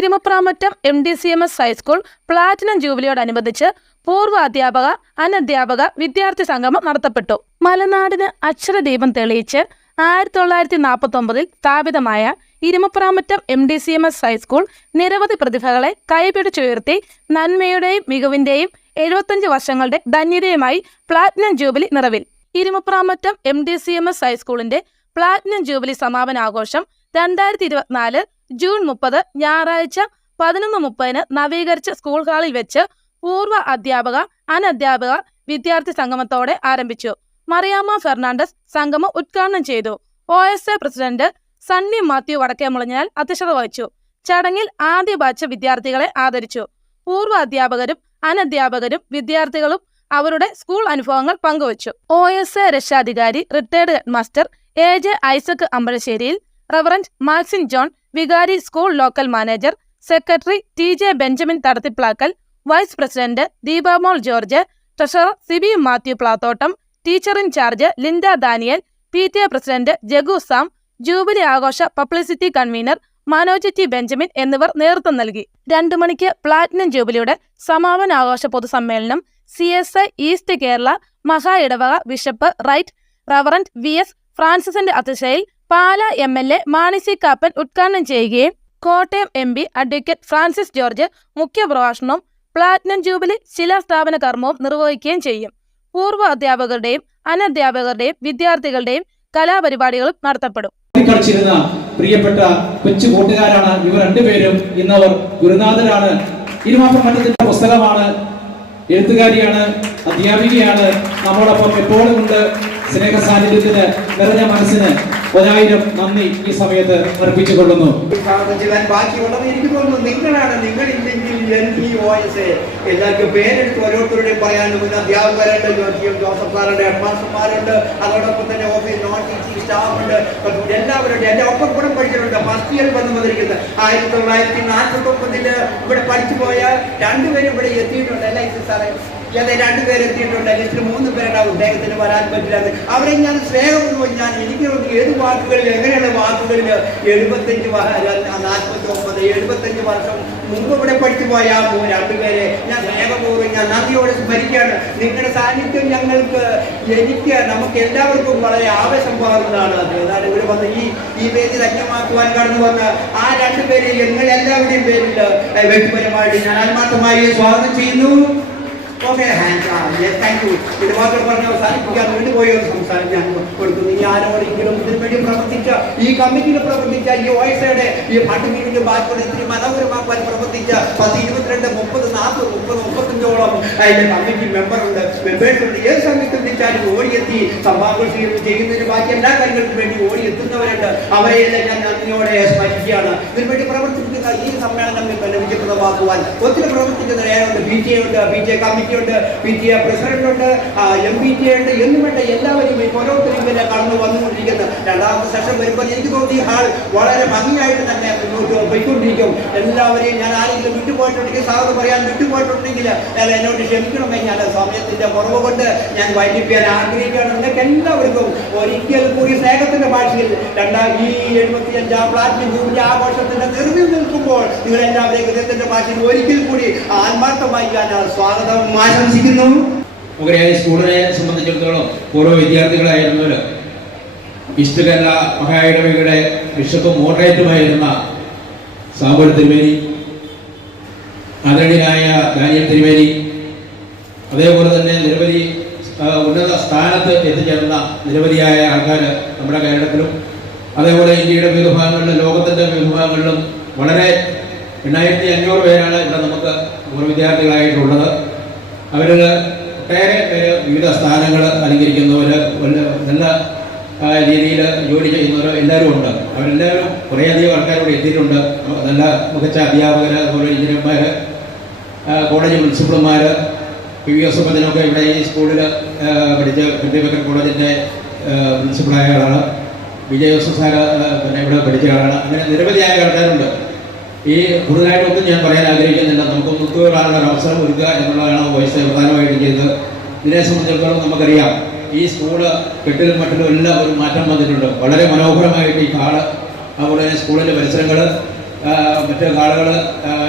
ഇരുമപ്രാമറ്റം MDCMS high school platinum ജൂബിലിയോടനുബന്ധിച്ച് പൂർവ്വ അധ്യാപക, അനധ്യാപക, വിദ്യാർത്ഥി സംഗമം നടത്തപ്പെട്ടു. മലനാടിന് അക്ഷരദീപം തെളിയിച്ച് 1949 സ്ഥാപിതമായ ഇരുമപ്രാമറ്റം MDCMS ഹൈസ്കൂൾ നിരവധി പ്രതിഭകളെ കൈപിടിച്ചുയർത്തി നന്മയുടെയും മികവിന്റെയും 75 വർഷങ്ങളുടെ ധന്യതയുമായി പ്ലാറ്റിനം ജൂബിലി നിറവിൽ. ഇരുമപ്രാമറ്റം MDCMS ഹൈസ്കൂളിന്റെ പ്ലാറ്റിനം ജൂബിലി സമാപനാഘോഷം 2024 ജൂൺ 30 ഞായറാഴ്ച 11:30 നവീകരിച്ച സ്കൂൾ ഹാളിൽ വെച്ച് പൂർവ്വ അധ്യാപക, അനധ്യാപക, വിദ്യാർത്ഥി സംഗമത്തോടെ ആരംഭിച്ചു. മറിയാമ്മ ഫെർണാണ്ടസ് സംഗമം ഉദ്ഘാടനം ചെയ്തു. OSA പ്രസിഡന്റ് സണ്ണി മാത്യു വടക്കേമുളഞ്ഞാൽ അധ്യക്ഷത വഹിച്ചു. ചടങ്ങിൽ ആദ്യ ബാച്ച് വിദ്യാർത്ഥികളെ ആദരിച്ചു. പൂർവ്വ അധ്യാപകരും അനധ്യാപകരും വിദ്യാർത്ഥികളും അവരുടെ സ്കൂൾ അനുഭവങ്ങൾ പങ്കുവച്ചു. OSA രക്ഷാധികാരി റിട്ടയർഡ് ഹെഡ്മാസ്റ്റർ AJ ഐസക് അമ്പഴശ്ശേരിയിൽ, റവറന്റ് മാക്സിൻ ജോൺ വികാരി, school local manager secretary TJ Benjamin Thadathiplackal, vice president Deepamol George, treasurer Sibi Mathew Plathottam, teacher in charge Linda Daniel, PTA president Jagu Sam, jubilee ആഘോഷ publicity convener Manoj T Benjamin എന്നിവർ നേതൃത്വം നൽകി. 2 മണിക്ക് പ്ലാറ്റിനം ജൂബിലിയുടെ സമാപനാഘോഷ പൊതുസമ്മേളനം CSI ഈസ്റ്റ് കേരള മഹാ ഇടവക ബിഷപ്പ് റൈറ്റ് റവറന്റ് VS ഫ്രാൻസിസിന്റെ അധ്യക്ഷതയിൽ പാലാ MLA മാണി C കാപ്പൻ ഉദ്ഘാടനം ചെയ്യുകയും കോട്ടയം MP അഡ്വക്കേറ്റ് ഫ്രാൻസിസ് ജോർജ് മുഖ്യപ്രഭാഷണവും പ്ലാറ്റിനം ജൂബിലി ശിലാസ്ഥാപന കർമ്മവും നിർവഹിക്കുകയും ചെയ്യും. പൂർവ്വ അധ്യാപകരുടെയും അനധ്യാപകരുടെയും വിദ്യാർത്ഥികളുടെയും കലാപരിപാടികളും നടത്തപ്പെടും. കളിച്ചിരുന്ന പ്രിയപ്പെട്ട കൊച്ചു കൂട്ടുകാരാണ് ഇവർ രണ്ടുപേരും. ഇന്നവർ ഗുരുനാഥരാണ്. ഇരുമപ്രാമറ്റത്തിന്റെ പുസ്തകമാണ്, എഴുത്തുകാരിയാണ്, അധ്യാപികയാണ്. നമ്മോടൊപ്പം എപ്പോഴും ഉണ്ട്. സ്നേഹ സാന്നിധ്യത്തിന്, നിറഞ്ഞ മനസ്സിന് 1000 നന്ദി ഈ സമയത്ത് അർപ്പിച്ചുകൊള്ളുന്നു. ബാക്കിയുള്ളത് എനിക്ക് തോന്നുന്നു നിങ്ങളാണ്. നിങ്ങളില്ലെങ്കിൽ എല്ലാവർക്കും പേരെടുത്ത് ഓരോരുത്തരുടെയും പറയാനും അധ്യാപകരുണ്ട്, ജോസഫ് സാറുണ്ട്, ഹെഡ്മാസ്റ്റർമാരുണ്ട്, അതോടൊപ്പം തന്നെ ഓഫീസ് നോൺ ടീച്ചിങ് സ്റ്റാഫുണ്ട്, എല്ലാവരുണ്ട്. എൻ്റെ ഒപ്പം കൂടെ പഠിച്ചിട്ടുണ്ട്. ഫസ്റ്റ് ഇയർ വന്നു വന്നിരിക്കുന്നത് 1949 ഇവിടെ പഠിച്ചു പോയ 2 പേരും ഇവിടെ എത്തിയിട്ടുണ്ട്. അല്ല ഇത് സാറേ, അതെ 2 പേര് എത്തിയിട്ടുണ്ട്. ലിസ്റ്റിൽ 3 പേരുണ്ടാവും. അദ്ദേഹത്തിന് വരാൻ പറ്റില്ല. അവരെ ഞാൻ സ്നേഹപൂർവ്വം എനിക്ക് ഏത് വാക്കുകളിൽ എങ്ങനെയുള്ള വാക്കുകളിൽ 75 വർഷം മുമ്പ് ഇവിടെ പഠിച്ചു പോയ 2 പേരെ ഞാൻ സ്നേഹപൂർവ്വം ഞാൻ നന്ദിയോടെ സ്മരിക്കുകയാണ്. നിങ്ങളുടെ സാന്നിധ്യം നമുക്ക് എല്ലാവർക്കും വളരെ ആവേശം പകർന്നതാണ്. ഏതാണ് ഇവിടെ വന്ന് ഈ വേദി ധന്യമാക്കുവാൻ കടന്നു വന്ന ആ 2 പേരെ എല്ലാവരുടെയും പേരിൽ വ്യക്തിപരമായിട്ട് ഞാൻ ആത്മാർത്ഥമായി സ്വാഗതം ചെയ്യുന്നു. Okay, thank you. ഇത് മാത്രം പറഞ്ഞ് അവസാനിപ്പിക്കാൻ വേണ്ടിപ്പോയോ സംസാരം ഞാൻ കൊടുക്കുന്നു. ഈ ആരോടെങ്കിലും ഇതിനുവേണ്ടി പ്രവർത്തിച്ച, ഈ കമ്മിറ്റിയിൽ പ്രവർത്തിച്ച, ഈ OSAയുടെ ഈ ഫണ്ടിങ്ങിന്റെ ബാക്കിയുള്ള ഇത്തിരി മനോഹരമാക്കാൻ പ്രവർത്തിച്ച 10, 22, 30, 40, 35ഓളം അതിന്റെ കമ്മിറ്റി മെമ്പേഴ്സുണ്ട്. ഏത് സമയത്തും വിളിച്ചാലും ഓടിയെത്തി സംഭാവന ചെയ്യുന്നതിന് ബാക്കി എല്ലാ കാര്യങ്ങൾക്കും വേണ്ടി ഓടിയെത്തുന്നവരുണ്ട്. അവരെയെല്ലാം ഞാൻ നന്ദിയോടെ സ്മരിക്കുകയാണ്. ഇതിനുവേണ്ടി പ്രവർത്തിക്കുന്ന ഈ സമ്മേളനം വിജയപ്രദമാക്കുവാൻ ഒത്തിരി പ്രവർത്തിക്കുന്നവരുണ്ട്. PTA കമ്മിറ്റി ഉണ്ട്, PTA പ്രസിഡന്റ് ഉണ്ട്, MPTA ഉണ്ട്, എന്നും വേണ്ട എല്ലാവരും ഓരോരുത്തരും ഇങ്ങനെ കടന്നു വന്നുകൊണ്ടിരിക്കുന്നത്. 2ാമത്തെ സെഷൻ വരുമ്പോൾ എനിക്ക് തോന്നി ഈ ഹാൾ വളരെ ഭംഗിയായിട്ട് തന്നെ മുന്നോട്ട് പോയിക്കൊണ്ടിരിക്കും. എല്ലാവരെയും ഞാൻ ആരെങ്കിലും വിട്ടുപോയിട്ടുണ്ടെങ്കിൽ, സാധനം പറയാൻ വിട്ടുപോയിട്ടുണ്ടെങ്കിൽ എന്നോട് ക്ഷമിക്കണമേ. ഞാൻ സമയത്തിന്റെ കുറവ് കൊണ്ട് ഞാൻ വൈകിപ്പിക്കാൻ ആഗ്രഹിക്കുകയാണ്. നിങ്ങൾക്ക് എല്ലാവർക്കും ഒരിക്കൽ കൂടി സ്നേഹത്തിന്റെ ഭാഷയിൽ ഈ 75ാം പ്ലാറ്റിനം ജൂബിലി ആഘോഷത്തിന്റെ നിറവിൽ നിൽക്കുമ്പോൾ നിങ്ങളെല്ലാവരെയും ഹൃദയത്തിന്റെ ഭാഷയിൽ ഒരിക്കൽ കൂടി ആത്മാർത്ഥമായി ഞാൻ സ്വാഗതം ആശംസിക്കുന്നു. നമുക്കറിയാം, സ്കൂളിനെ സംബന്ധിച്ചിടത്തോളം പൂർവ്വ വിദ്യാർത്ഥികളായിരുന്നവർ ഈസ്റ്റ് കേരള മഹാ ഇടവകയുടെ ബിഷപ്പും മോഡറേറ്റുമായിരുന്ന സാമ്പൂൽ തിരുമേനി, ആദരണീയനായ ദാനിയൽ തിരുമേനി, അതേപോലെ തന്നെ നിരവധി ഉന്നത സ്ഥാനത്ത് എത്തിച്ചേർന്ന നിരവധിയായ ആൾക്കാർ നമ്മുടെ കേരളത്തിലും അതേപോലെ ഇന്ത്യയുടെ വിവിധ ഭാഗങ്ങളിലും ലോകത്തിൻ്റെ വിവിധ ഭാഗങ്ങളിലും വളരെ 8500 പേരാണ് ഇവിടെ നമുക്ക് പൂർവ്വ വിദ്യാർത്ഥികളായിട്ടുള്ളത്. അവരിൽ ഒട്ടേറെ പേര് വിവിധ സ്ഥാനങ്ങൾ അലങ്കരിക്കുന്നവർ, നല്ല രീതിയിൽ ജോലി ചെയ്യുന്നവർ എല്ലാവരും ഉണ്ട്. അവരെല്ലാവരും കുറേയധികം ആൾക്കാരോട് എത്തിയിട്ടുണ്ട്. നല്ല മികച്ച അധ്യാപകർ, അതുപോലെ എഞ്ചിനീയർമാർ, കോളേജ് പ്രിൻസിപ്പൾമാർ, PVS പതിനൊക്കെ ഇവിടെ ഈ സ്കൂളിൽ പഠിച്ച് ബക്കർ കോളേജിൻ്റെ പ്രിൻസിപ്പളായ ആളാണ്. വിജയ് ജോസഫ് സാറ് പിന്നെ ഇവിടെ പഠിച്ച ആളാണ്. അങ്ങനെ നിരവധിയായ ആൾക്കാരുണ്ട്. ഈ കൂടുതലായിട്ടൊന്നും ഞാൻ പറയാൻ ആഗ്രഹിക്കുന്നില്ല. നമുക്ക് മുൻകൂറാനുള്ള ഒരു അവസരം ഒരുക്കുക എന്നുള്ളതാണ് OSA പ്രധാനമായിട്ടും ചെയ്തത്. ഇതിനെ സംബന്ധിച്ചിടത്തോളം നമുക്കറിയാം, ഈ സ്കൂള് കെട്ടിലും മട്ടിലും എല്ലാം ഒരു മാറ്റം വന്നിട്ടുണ്ട്. വളരെ മനോഹരമായിട്ട് ഈ ഹാള്, അതുപോലെ തന്നെ സ്കൂളിൻ്റെ പരിസരങ്ങൾ മറ്റ് ആളുകൾ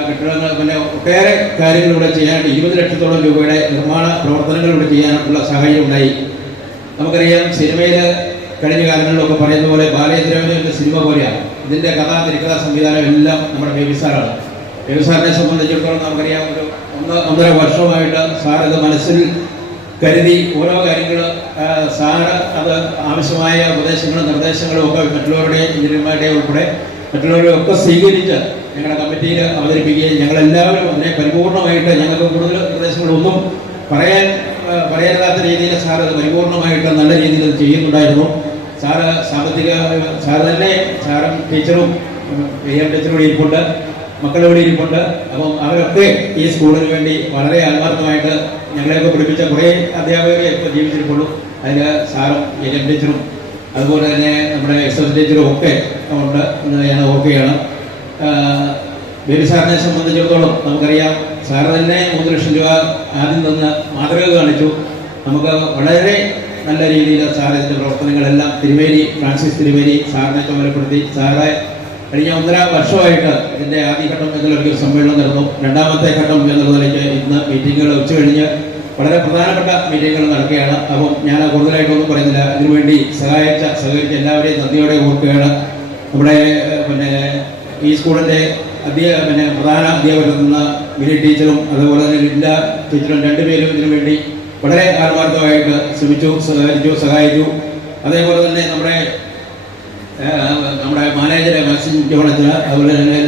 കെട്ടിടങ്ങൾ പിന്നെ ഒട്ടേറെ കാര്യങ്ങൾ ഇവിടെ ചെയ്യാനായിട്ട് 20 ലക്ഷത്തോളം രൂപയുടെ നിർമ്മാണ പ്രവർത്തനങ്ങൾ ഇവിടെ ചെയ്യാനുള്ള സാഹചര്യം ഉണ്ടായി. നമുക്കറിയാം സിനിമയിൽ കഴിഞ്ഞ കാലങ്ങളിലൊക്കെ പറയുന്ന പോലെ ബാലേന്ദ്രന്റെ സിനിമ പോലെയാണ്. ഇതിൻ്റെ കഥ, തിരക്കഥ, സംവിധാനം എല്ലാം നമ്മുടെ ബേബി സാറാണ്. ബേബി സാറിനെ സംബന്ധിച്ചിടത്തോളം നമുക്കറിയാം, ഒരു 1.5 വർഷമായിട്ട് സാർ ഇത് മനസ്സിൽ കരുതി ഓരോ കാര്യങ്ങൾ സാറ് അത് ആവശ്യമായ ഉപദേശങ്ങളും നിർദ്ദേശങ്ങളും ഒക്കെ മറ്റുള്ളവരുടെയും എഞ്ചിനീയർമാരുടെയും ഉൾപ്പെടെ മറ്റുള്ളവരെയും ഒക്കെ സ്വീകരിച്ച് ഞങ്ങളുടെ കമ്മിറ്റിയിൽ അവതരിപ്പിക്കുകയും ഞങ്ങളെല്ലാവരും അതിനെ പരിപൂർണമായിട്ട് ഞങ്ങൾക്ക് കൂടുതൽ നിർദ്ദേശങ്ങളൊന്നും പറയാനാകാത്ത രീതിയിൽ സാർ അത് പരിപൂർണമായിട്ട് നല്ല രീതിയിൽ അത് ചെയ്യുന്നുണ്ടായിരുന്നു. സാറ് സാറ് തന്നെ സാറും ടീച്ചറും ടീച്ചറും ഇവിടെ ഇരിപ്പുണ്ട്, മക്കളിവിടെ ഇരിപ്പുണ്ട്. അപ്പം അവരൊക്കെ ഈ സ്കൂളിന് വേണ്ടി വളരെ ആത്മാർത്ഥമായിട്ട് ഞങ്ങളെയൊക്കെ പഠിപ്പിച്ച കുറേ അധ്യാപകരെ ഇപ്പോൾ ജീവിച്ചിരിപ്പുള്ളൂ. അതിൽ സാറും ടീച്ചറും അതുപോലെ തന്നെ നമ്മുടെ എക്സസ് ടീച്ചറും ഒക്കെ ഉണ്ട് എന്ന് ഞാൻ ഓർക്കുകയാണ്. ബേബി സാറിനെ സംബന്ധിച്ചിടത്തോളം നമുക്കറിയാം, സാറ് തന്നെ 3 ലക്ഷം രൂപ ആദ്യം തന്ന് മാതൃക കാണിച്ചു. നമുക്ക് വളരെ നല്ല രീതിയിൽ സാറിൻ്റെ പ്രവർത്തനങ്ങളെല്ലാം ഫ്രാൻസിസ് തിരുവേരി സാറിനെ ചുമതലപ്പെടുത്തി. സാറെ കഴിഞ്ഞ 1.5 വർഷമായിട്ട് ഇതിൻ്റെ ആദ്യഘട്ടം എന്നുള്ളൊരു സമ്മേളനം നടന്നു. രണ്ടാമത്തെ ഘട്ടം എന്നുള്ള നിലയ്ക്ക് ഇന്ന് മീറ്റിങ്ങുകൾ ഉച്ചകഴിഞ്ഞ് വളരെ പ്രധാനപ്പെട്ട മീറ്റിങ്ങുകൾ നടക്കുകയാണ്. അപ്പം ഞാൻ കൂടുതലായിട്ടൊന്നും പറയുന്നില്ല. ഇതിനുവേണ്ടി സഹകരിച്ച എല്ലാവരെയും നന്ദിയോടെ ഓർക്കുകയാണ്. നമ്മുടെ ഈ സ്കൂളിൻ്റെ പ്രധാന അധ്യാപകരുന്ന മിനി ടീച്ചറും അതുപോലെ തന്നെ ലിൻഡ ടീച്ചറും രണ്ടുപേരും ഇതിനു വേണ്ടി വളരെ ആത്മാർത്ഥമായിട്ട് ശ്രമിച്ചു, സഹായിച്ചു. അതേപോലെ തന്നെ നമ്മുടെ മാനേജർ മാക്സിം ജോണച്ചന്, അതുപോലെ തന്നെ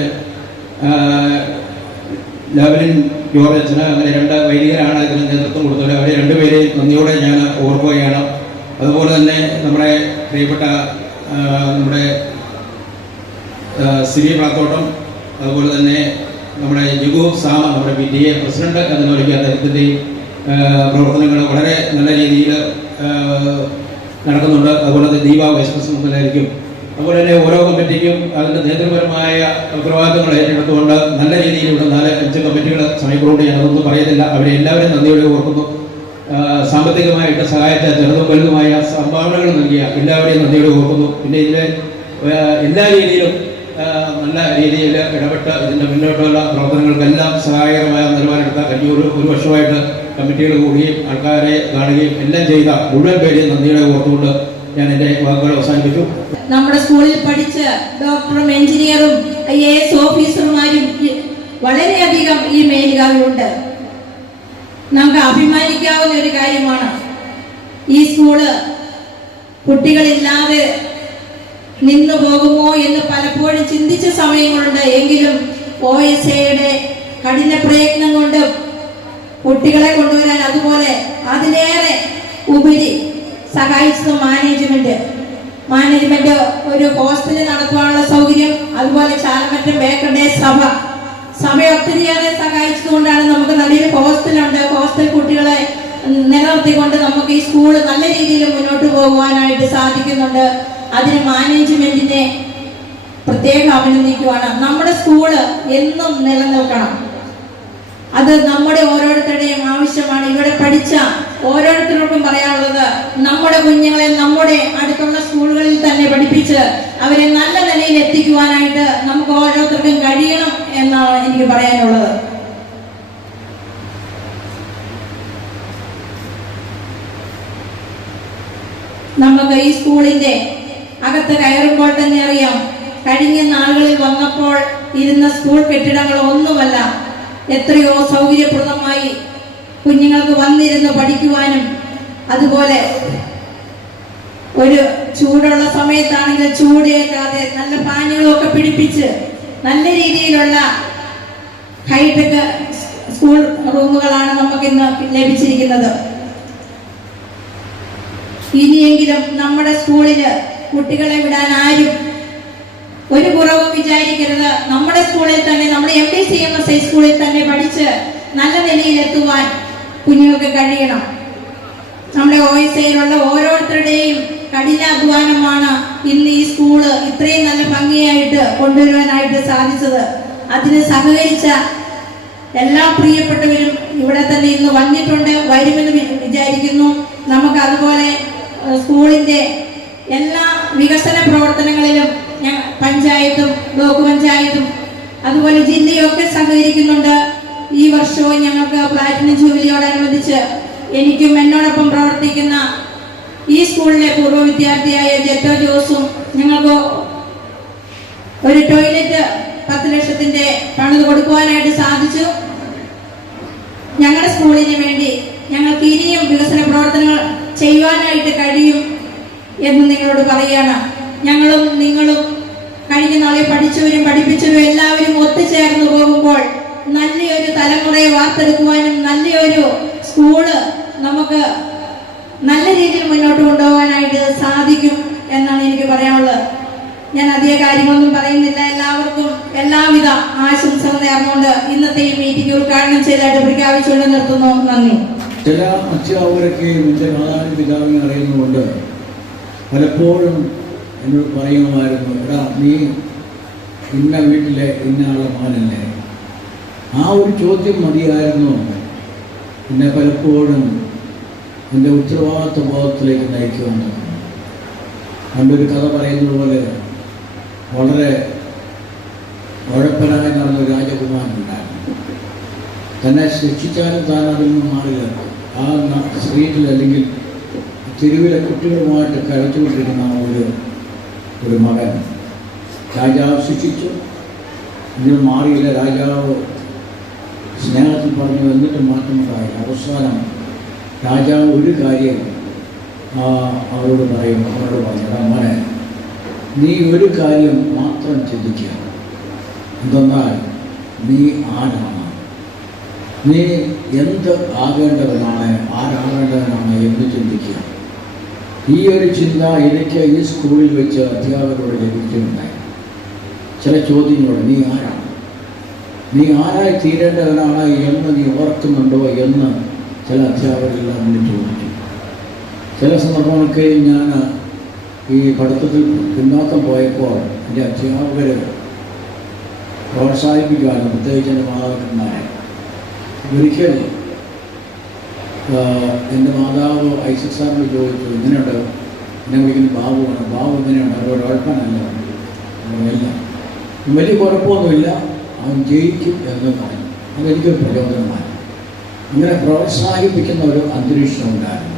ലാവലിൻ ജോർജച്ചന്, അങ്ങനെ 2 വൈദികരാണ് ഇതിന് നേതൃത്വം കൊടുത്തത്. അവരെ രണ്ടുപേരെയും നന്ദിയോടെ ഞാൻ ഓർക്കുകയാണ്. അതുപോലെ തന്നെ നമ്മുടെ പ്രിയപ്പെട്ട നമ്മുടെ സിരി പ്രാത്തോട്ടം, അതുപോലെ തന്നെ നമ്മുടെ ജിഗു സാമ, നമ്മുടെ PTA പ്രസിഡന്റ് എന്ന നിലയ്ക്ക് അദ്ദേഹത്തിൻ്റെയും പ്രവർത്തനങ്ങൾ വളരെ നല്ല രീതിയിൽ നടക്കുന്നുണ്ട്. അതുപോലെ തന്നെ ദീപ വൈസ് പ്രസിഡന്റായിരിക്കും. അതുപോലെ തന്നെ ഓരോ കമ്മിറ്റിക്കും അതിൻ്റെ നേതൃപരമായ ഉത്തരവാദിത്തങ്ങൾ ഏറ്റെടുത്തുകൊണ്ട് നല്ല രീതിയിലുള്ള 4-5 കമ്മിറ്റികൾ സമയക്കൂടി ഞാനതൊന്നും പറയുന്നില്ല. അവരെ എല്ലാവരും നന്ദിയോടെ ഓർക്കുന്നു. സാമ്പത്തികമായിട്ട് സഹായിച്ച ചെറുതും വലുതുമായ സംഭാവനകൾ നൽകിയ എല്ലാവരെയും നന്ദിയോടെ ഓർക്കുന്നു. പിന്നെ ഇതിലെ എല്ലാ രീതിയിലും നല്ല രീതിയിൽ ഇടപെട്ട് ഇതിൻ്റെ മുന്നോട്ടുള്ള പ്രവർത്തനങ്ങൾക്കെല്ലാം സഹായകരമായ നിലവാരമെടുത്ത കഴിഞ്ഞ 1 വർഷമായിട്ട് കമ്മിറ്റികൾ കൂടുകയും ആൾക്കാരെ കാണുകയും എല്ലാം ചെയ്ത മുഴുവൻ പേരെയും നന്ദിയോടെ ഓർത്തുകൊണ്ട് ഞാൻ എൻ്റെ വാക്കുകൾ അവസാനിപ്പിച്ചു. നമ്മുടെ സ്കൂളിൽ പഠിച്ച ഡോക്ടറും എഞ്ചിനീയറും IAS ഓഫീസർമാരും വളരെയധികം ഈ മേലുകാവിലുണ്ട്. നമുക്ക് അഭിമാനിക്കാവുന്ന ഒരു കാര്യമാണ്. ഈ സ്കൂള് കുട്ടികളില്ലാതെ നിന്നു പോകുമോ എന്ന് പലപ്പോഴും ചിന്തിച്ച സമയങ്ങളുണ്ട്. എങ്കിലും OSAയുടെ കഠിന പ്രയത്നം കൊണ്ട് കുട്ടികളെ കൊണ്ടുവരാൻ, അതുപോലെ അതിലേറെ ഉപരി സഹായിച്ചത് മാനേജ്മെന്റ് ഒരു ഹോസ്റ്റൽ നടത്തുവാനുള്ള സൗകര്യം, അതുപോലെ ചാലമറ്റം ബേക്കറുടെ സഭ ഒത്തിരിയേറെ സഹായിച്ചതുകൊണ്ടാണ് നമുക്ക് നല്ലൊരു ഹോസ്റ്റലുണ്ട്. ഹോസ്റ്റൽ കുട്ടികളെ നിലനിർത്തിക്കൊണ്ട് നമുക്ക് ഈ സ്കൂൾ നല്ല രീതിയിൽ മുന്നോട്ട് പോകുവാനായിട്ട് സാധിക്കുന്നുണ്ട്. അതിന് മാനേജ്മെന്റിനെ പ്രത്യേകം അഭിനന്ദിക്കുവാണ്. നമ്മുടെ സ്കൂള് എന്നും നിലനിൽക്കണം. അത് നമ്മുടെ ഓരോരുത്തരുടെയും ആവശ്യമാണ്. ഇവിടെ പഠിച്ച ഓരോരുത്തർക്കും പറയാനുള്ളത്, നമ്മുടെ കുഞ്ഞുങ്ങളെ നമ്മുടെ അടുത്തുള്ള സ്കൂളുകളിൽ തന്നെ പഠിപ്പിച്ച് അവരെ നല്ല നിലയിൽ എത്തിക്കുവാനായിട്ട് നമുക്ക് ഓരോരുത്തർക്കും കഴിയണം എന്നാണ് എനിക്ക് പറയാനുള്ളത്. നമുക്ക് ഈ സ്കൂളിന്റെ അകത്ത് കയറുമ്പോൾ തന്നെ അറിയാം, കഴിഞ്ഞ നാളുകളിൽ വന്നപ്പോൾ ഇരുന്ന സ്കൂൾ കെട്ടിടങ്ങൾ ഒന്നുമല്ല, എത്രയോ സൗകര്യപ്രദമായി കുഞ്ഞുങ്ങൾക്ക് വന്നിരുന്ന് പഠിക്കുവാനും, അതുപോലെ ഒരു ചൂടുള്ള സമയത്താണെങ്കിൽ ചൂടേക്കാതെ നല്ല ഫാനുകളൊക്കെ പിടിപ്പിച്ച് നല്ല രീതിയിലുള്ള ഹൈടെക് സ്കൂൾ റൂമുകളാണ് നമുക്ക് ഇന്ന് ലഭിച്ചിരിക്കുന്നത്. ഇനിയെങ്കിലും നമ്മുടെ സ്കൂളില് കുട്ടികളെ വിടാൻ ആരും ഒരു കുറവും വിചാരിക്കരുത്. നമ്മുടെ സ്കൂളിൽ തന്നെ, നമ്മുടെ MDCMS സ്കൂളിൽ തന്നെ പഠിച്ച് നല്ല നിലയിൽ എത്തുവാൻ കുഞ്ഞുങ്ങൾക്ക് കഴിയണം. നമ്മുടെ OSAയിലുള്ള ഓരോരുത്തരുടെയും കഠിനാധ്വാനമാണ് ഇന്ന് ഈ സ്കൂള് ഇത്രയും നല്ല ഭംഗിയായിട്ട് കൊണ്ടുവരുവാനായിട്ട് സാധിച്ചത്. അതിന് സഹകരിച്ച എല്ലാ പ്രിയപ്പെട്ടവരും ഇവിടെ തന്നെ ഇന്ന് വന്നിട്ടുണ്ട്, വരുമെന്ന് വിചാരിക്കുന്നു. നമുക്ക് അതുപോലെ സ്കൂളിന്റെ എല്ലാ വികസന പ്രവർത്തനങ്ങളിലും പഞ്ചായത്തും ബ്ലോക്ക് പഞ്ചായത്തും അതുപോലെ ജില്ലയൊക്കെ സഹകരിക്കുന്നുണ്ട്. ഈ വർഷവും ഞങ്ങൾക്ക് പ്ലാറ്റിനം ജൂബിലിയോടനുബന്ധിച്ച് എനിക്കും എന്നോടൊപ്പം പ്രവർത്തിക്കുന്ന ഈ സ്കൂളിലെ പൂർവ്വ വിദ്യാർത്ഥിയായ ജെറ്റോ ജോസും ഞങ്ങൾക്ക് ഒരു ടോയ്ലറ്റ് 10 ലക്ഷത്തിന്റെ പണിത് കൊടുക്കുവാനായിട്ട് സാധിച്ചു. ഞങ്ങളുടെ സ്കൂളിന് വേണ്ടി ഞങ്ങൾക്ക് ഇനിയും വികസന പ്രവർത്തനങ്ങൾ ചെയ്യുവാനായിട്ട് കഴിയും എന്ന് നിങ്ങളോട് പറയുകയാണ്. ഞങ്ങളും നിങ്ങളും കഴിഞ്ഞ നാളെ പഠിച്ചവരും പഠിപ്പിച്ചവരും എല്ലാവരും ഒത്തുചേർന്ന് പോകുമ്പോൾ നല്ലൊരു തലമുറയെ വാർത്തെടുക്കുവാനും നല്ലൊരു സ്കൂള് നമുക്ക് നല്ല രീതിയിൽ മുന്നോട്ട് കൊണ്ടുപോകാനായിട്ട് സാധിക്കും എന്നാണ് എനിക്ക് പറയാനുള്ളത്. ഞാൻ അധിക കാര്യങ്ങളൊന്നും പറയുന്നില്ല. എല്ലാവർക്കും എല്ലാവിധ ആശംസകൾ നേർന്നുകൊണ്ട് ഇന്നത്തെ ഈ മീറ്റിംഗ് ഉദ്ഘാടനം ചെയ്തായിട്ട് പ്രഖ്യാപിച്ചുകൊണ്ട് നിർത്തുന്നു. നന്ദി. ചില അധ്യാപകരൊക്കെ എൻ്റെ മാതാപിതാവിനെ അറിയുന്നതുകൊണ്ട് പലപ്പോഴും എന്നോട് പറയുമായിരുന്നു, എടാ നീ ഇന്ന വീട്ടിലെ ഇന്ന ആളെ മോനല്ലേ. ആ ഒരു ചോദ്യം മതിയായിരുന്നു എന്നെ പലപ്പോഴും എൻ്റെ ഉത്തരവാദിത്വ ബോധത്തിലേക്ക് നയിക്കുവാൻ. പണ്ടൊരു കഥ പറയുന്നത് പോലെ വളരെ ഉഴപ്പനായി നടന്നൊരു രാജകുമാരനുണ്ടായിരുന്നു. തന്നെ ശിക്ഷിച്ചാലും താൻ അതിൽ നിന്ന് മാറില്ല. ആ സ്ട്രീറ്റിൽ അല്ലെങ്കിൽ തെരുവിലെ കുട്ടികളുമായിട്ട് കളിച്ചുകൊണ്ടിരിക്കുന്ന ഒരു മകൻ രാജാവ് ശിക്ഷിച്ചു. ഇതിൽ മാറിയില്ല. രാജാവ് സ്നേഹത്തിൽ പറഞ്ഞു, എന്നിട്ട് മാറ്റമുണ്ടായി. അവസാനം രാജാവ് ഒരു കാര്യം അവരോട് പറഞ്ഞു, മോനെ നീ ഒരു കാര്യം മാത്രം ചിന്തിക്കുക. എന്തെന്നാൽ നീ ആരാണ്, നീ എന്ത് ആകേണ്ടവനാണ്, ആരാകേണ്ടവനാണ് എന്ന് ചിന്തിക്കുക. ഈ ഒരു ചിന്ത എനിക്ക് ഈ സ്കൂളിൽ വെച്ച് അധ്യാപകരോട് ലഭിക്കുന്നുണ്ടായി. ചില ചോദ്യങ്ങളോട് നീ ആരാണ്, നീ ആരായി തീരേണ്ടവനാണ് എന്ന് നീ ഓർക്കുന്നുണ്ടോ എന്ന് ചില അധ്യാപകരെല്ലാം എന്നെ ചോദിച്ചു. ചില സന്ദർഭങ്ങളൊക്കെ ഞാൻ ഈ പഠിത്തത്തിൽ പിന്നോക്കം പോയപ്പോൾ എൻ്റെ അധ്യാപകർ പ്രോത്സാഹിപ്പിക്കുവാനും, പ്രത്യേകിച്ച് എൻ്റെ മാതാപിതാക്കന്മാരെ. ഒരിക്കൽ എൻ്റെ മാതാവ് ഐസക് സാറിനോട് ചോദിച്ചു, ഇങ്ങനെയുണ്ട്, എന്നെ വിളിക്കുന്ന ബാബുവാണ്, ബാബു ഇങ്ങനെയുണ്ട്, അവരോട് ഉഴപ്പനല്ല. ഇല്ല, വലിയ കുഴപ്പമൊന്നുമില്ല, അവൻ ജയിക്കും എന്ന് പറഞ്ഞു. അതെനിക്കൊരു പ്രചോദനമായി. ഇങ്ങനെ പ്രോത്സാഹിപ്പിക്കുന്ന ഒരു അന്തരീക്ഷം ഉണ്ടായിരുന്നു.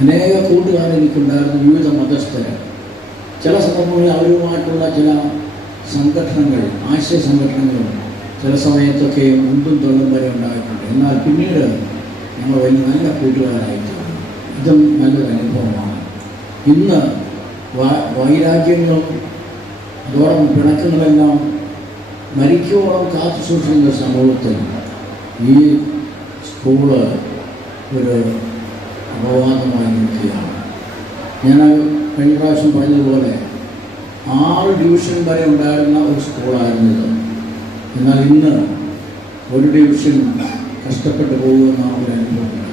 അനേക കൂട്ടുകാരെനിക്കുണ്ടായിരുന്നു, വിവിധ മതസ്ഥര്. ചില സന്ദർഭങ്ങളിൽ അവരുമായിട്ടുള്ള ചില സംഘടനകൾ, ആശയ സംഘടനകളും ചില സമയത്തൊക്കെ മുമ്പും തൊള്ളും വരെ ഉണ്ടായിട്ടുണ്ട്. എന്നാൽ പിന്നീട് ഞങ്ങൾ വലിയ നല്ല കൂട്ടുകാരായിട്ടുണ്ട്. ഇതും നല്ലൊരു അനുഭവമാണ്. ഇന്ന് വൈരാഗ്യങ്ങളും അതോടൊപ്പം പിണക്കങ്ങളെല്ലാം മരിക്കോളം കാത്തു സൂക്ഷിക്കുന്ന സമൂഹത്തിൽ ഈ സ്കൂള് ഒരു അപവാദമായി നിൽക്കുകയാണ്. ഞാൻ കഴിഞ്ഞ പ്രാവശ്യം പറഞ്ഞതുപോലെ 6 ഡിവിഷൻ വരെ ഉണ്ടായിരുന്ന ഒരു സ്കൂളായിരുന്നു ഇത്. എന്നാൽ ഇന്ന് ഒരു ഡിവിഷൻ കഷ്ടപ്പെട്ടു പോകുന്ന ഒരു അനുഭവമുണ്ട്.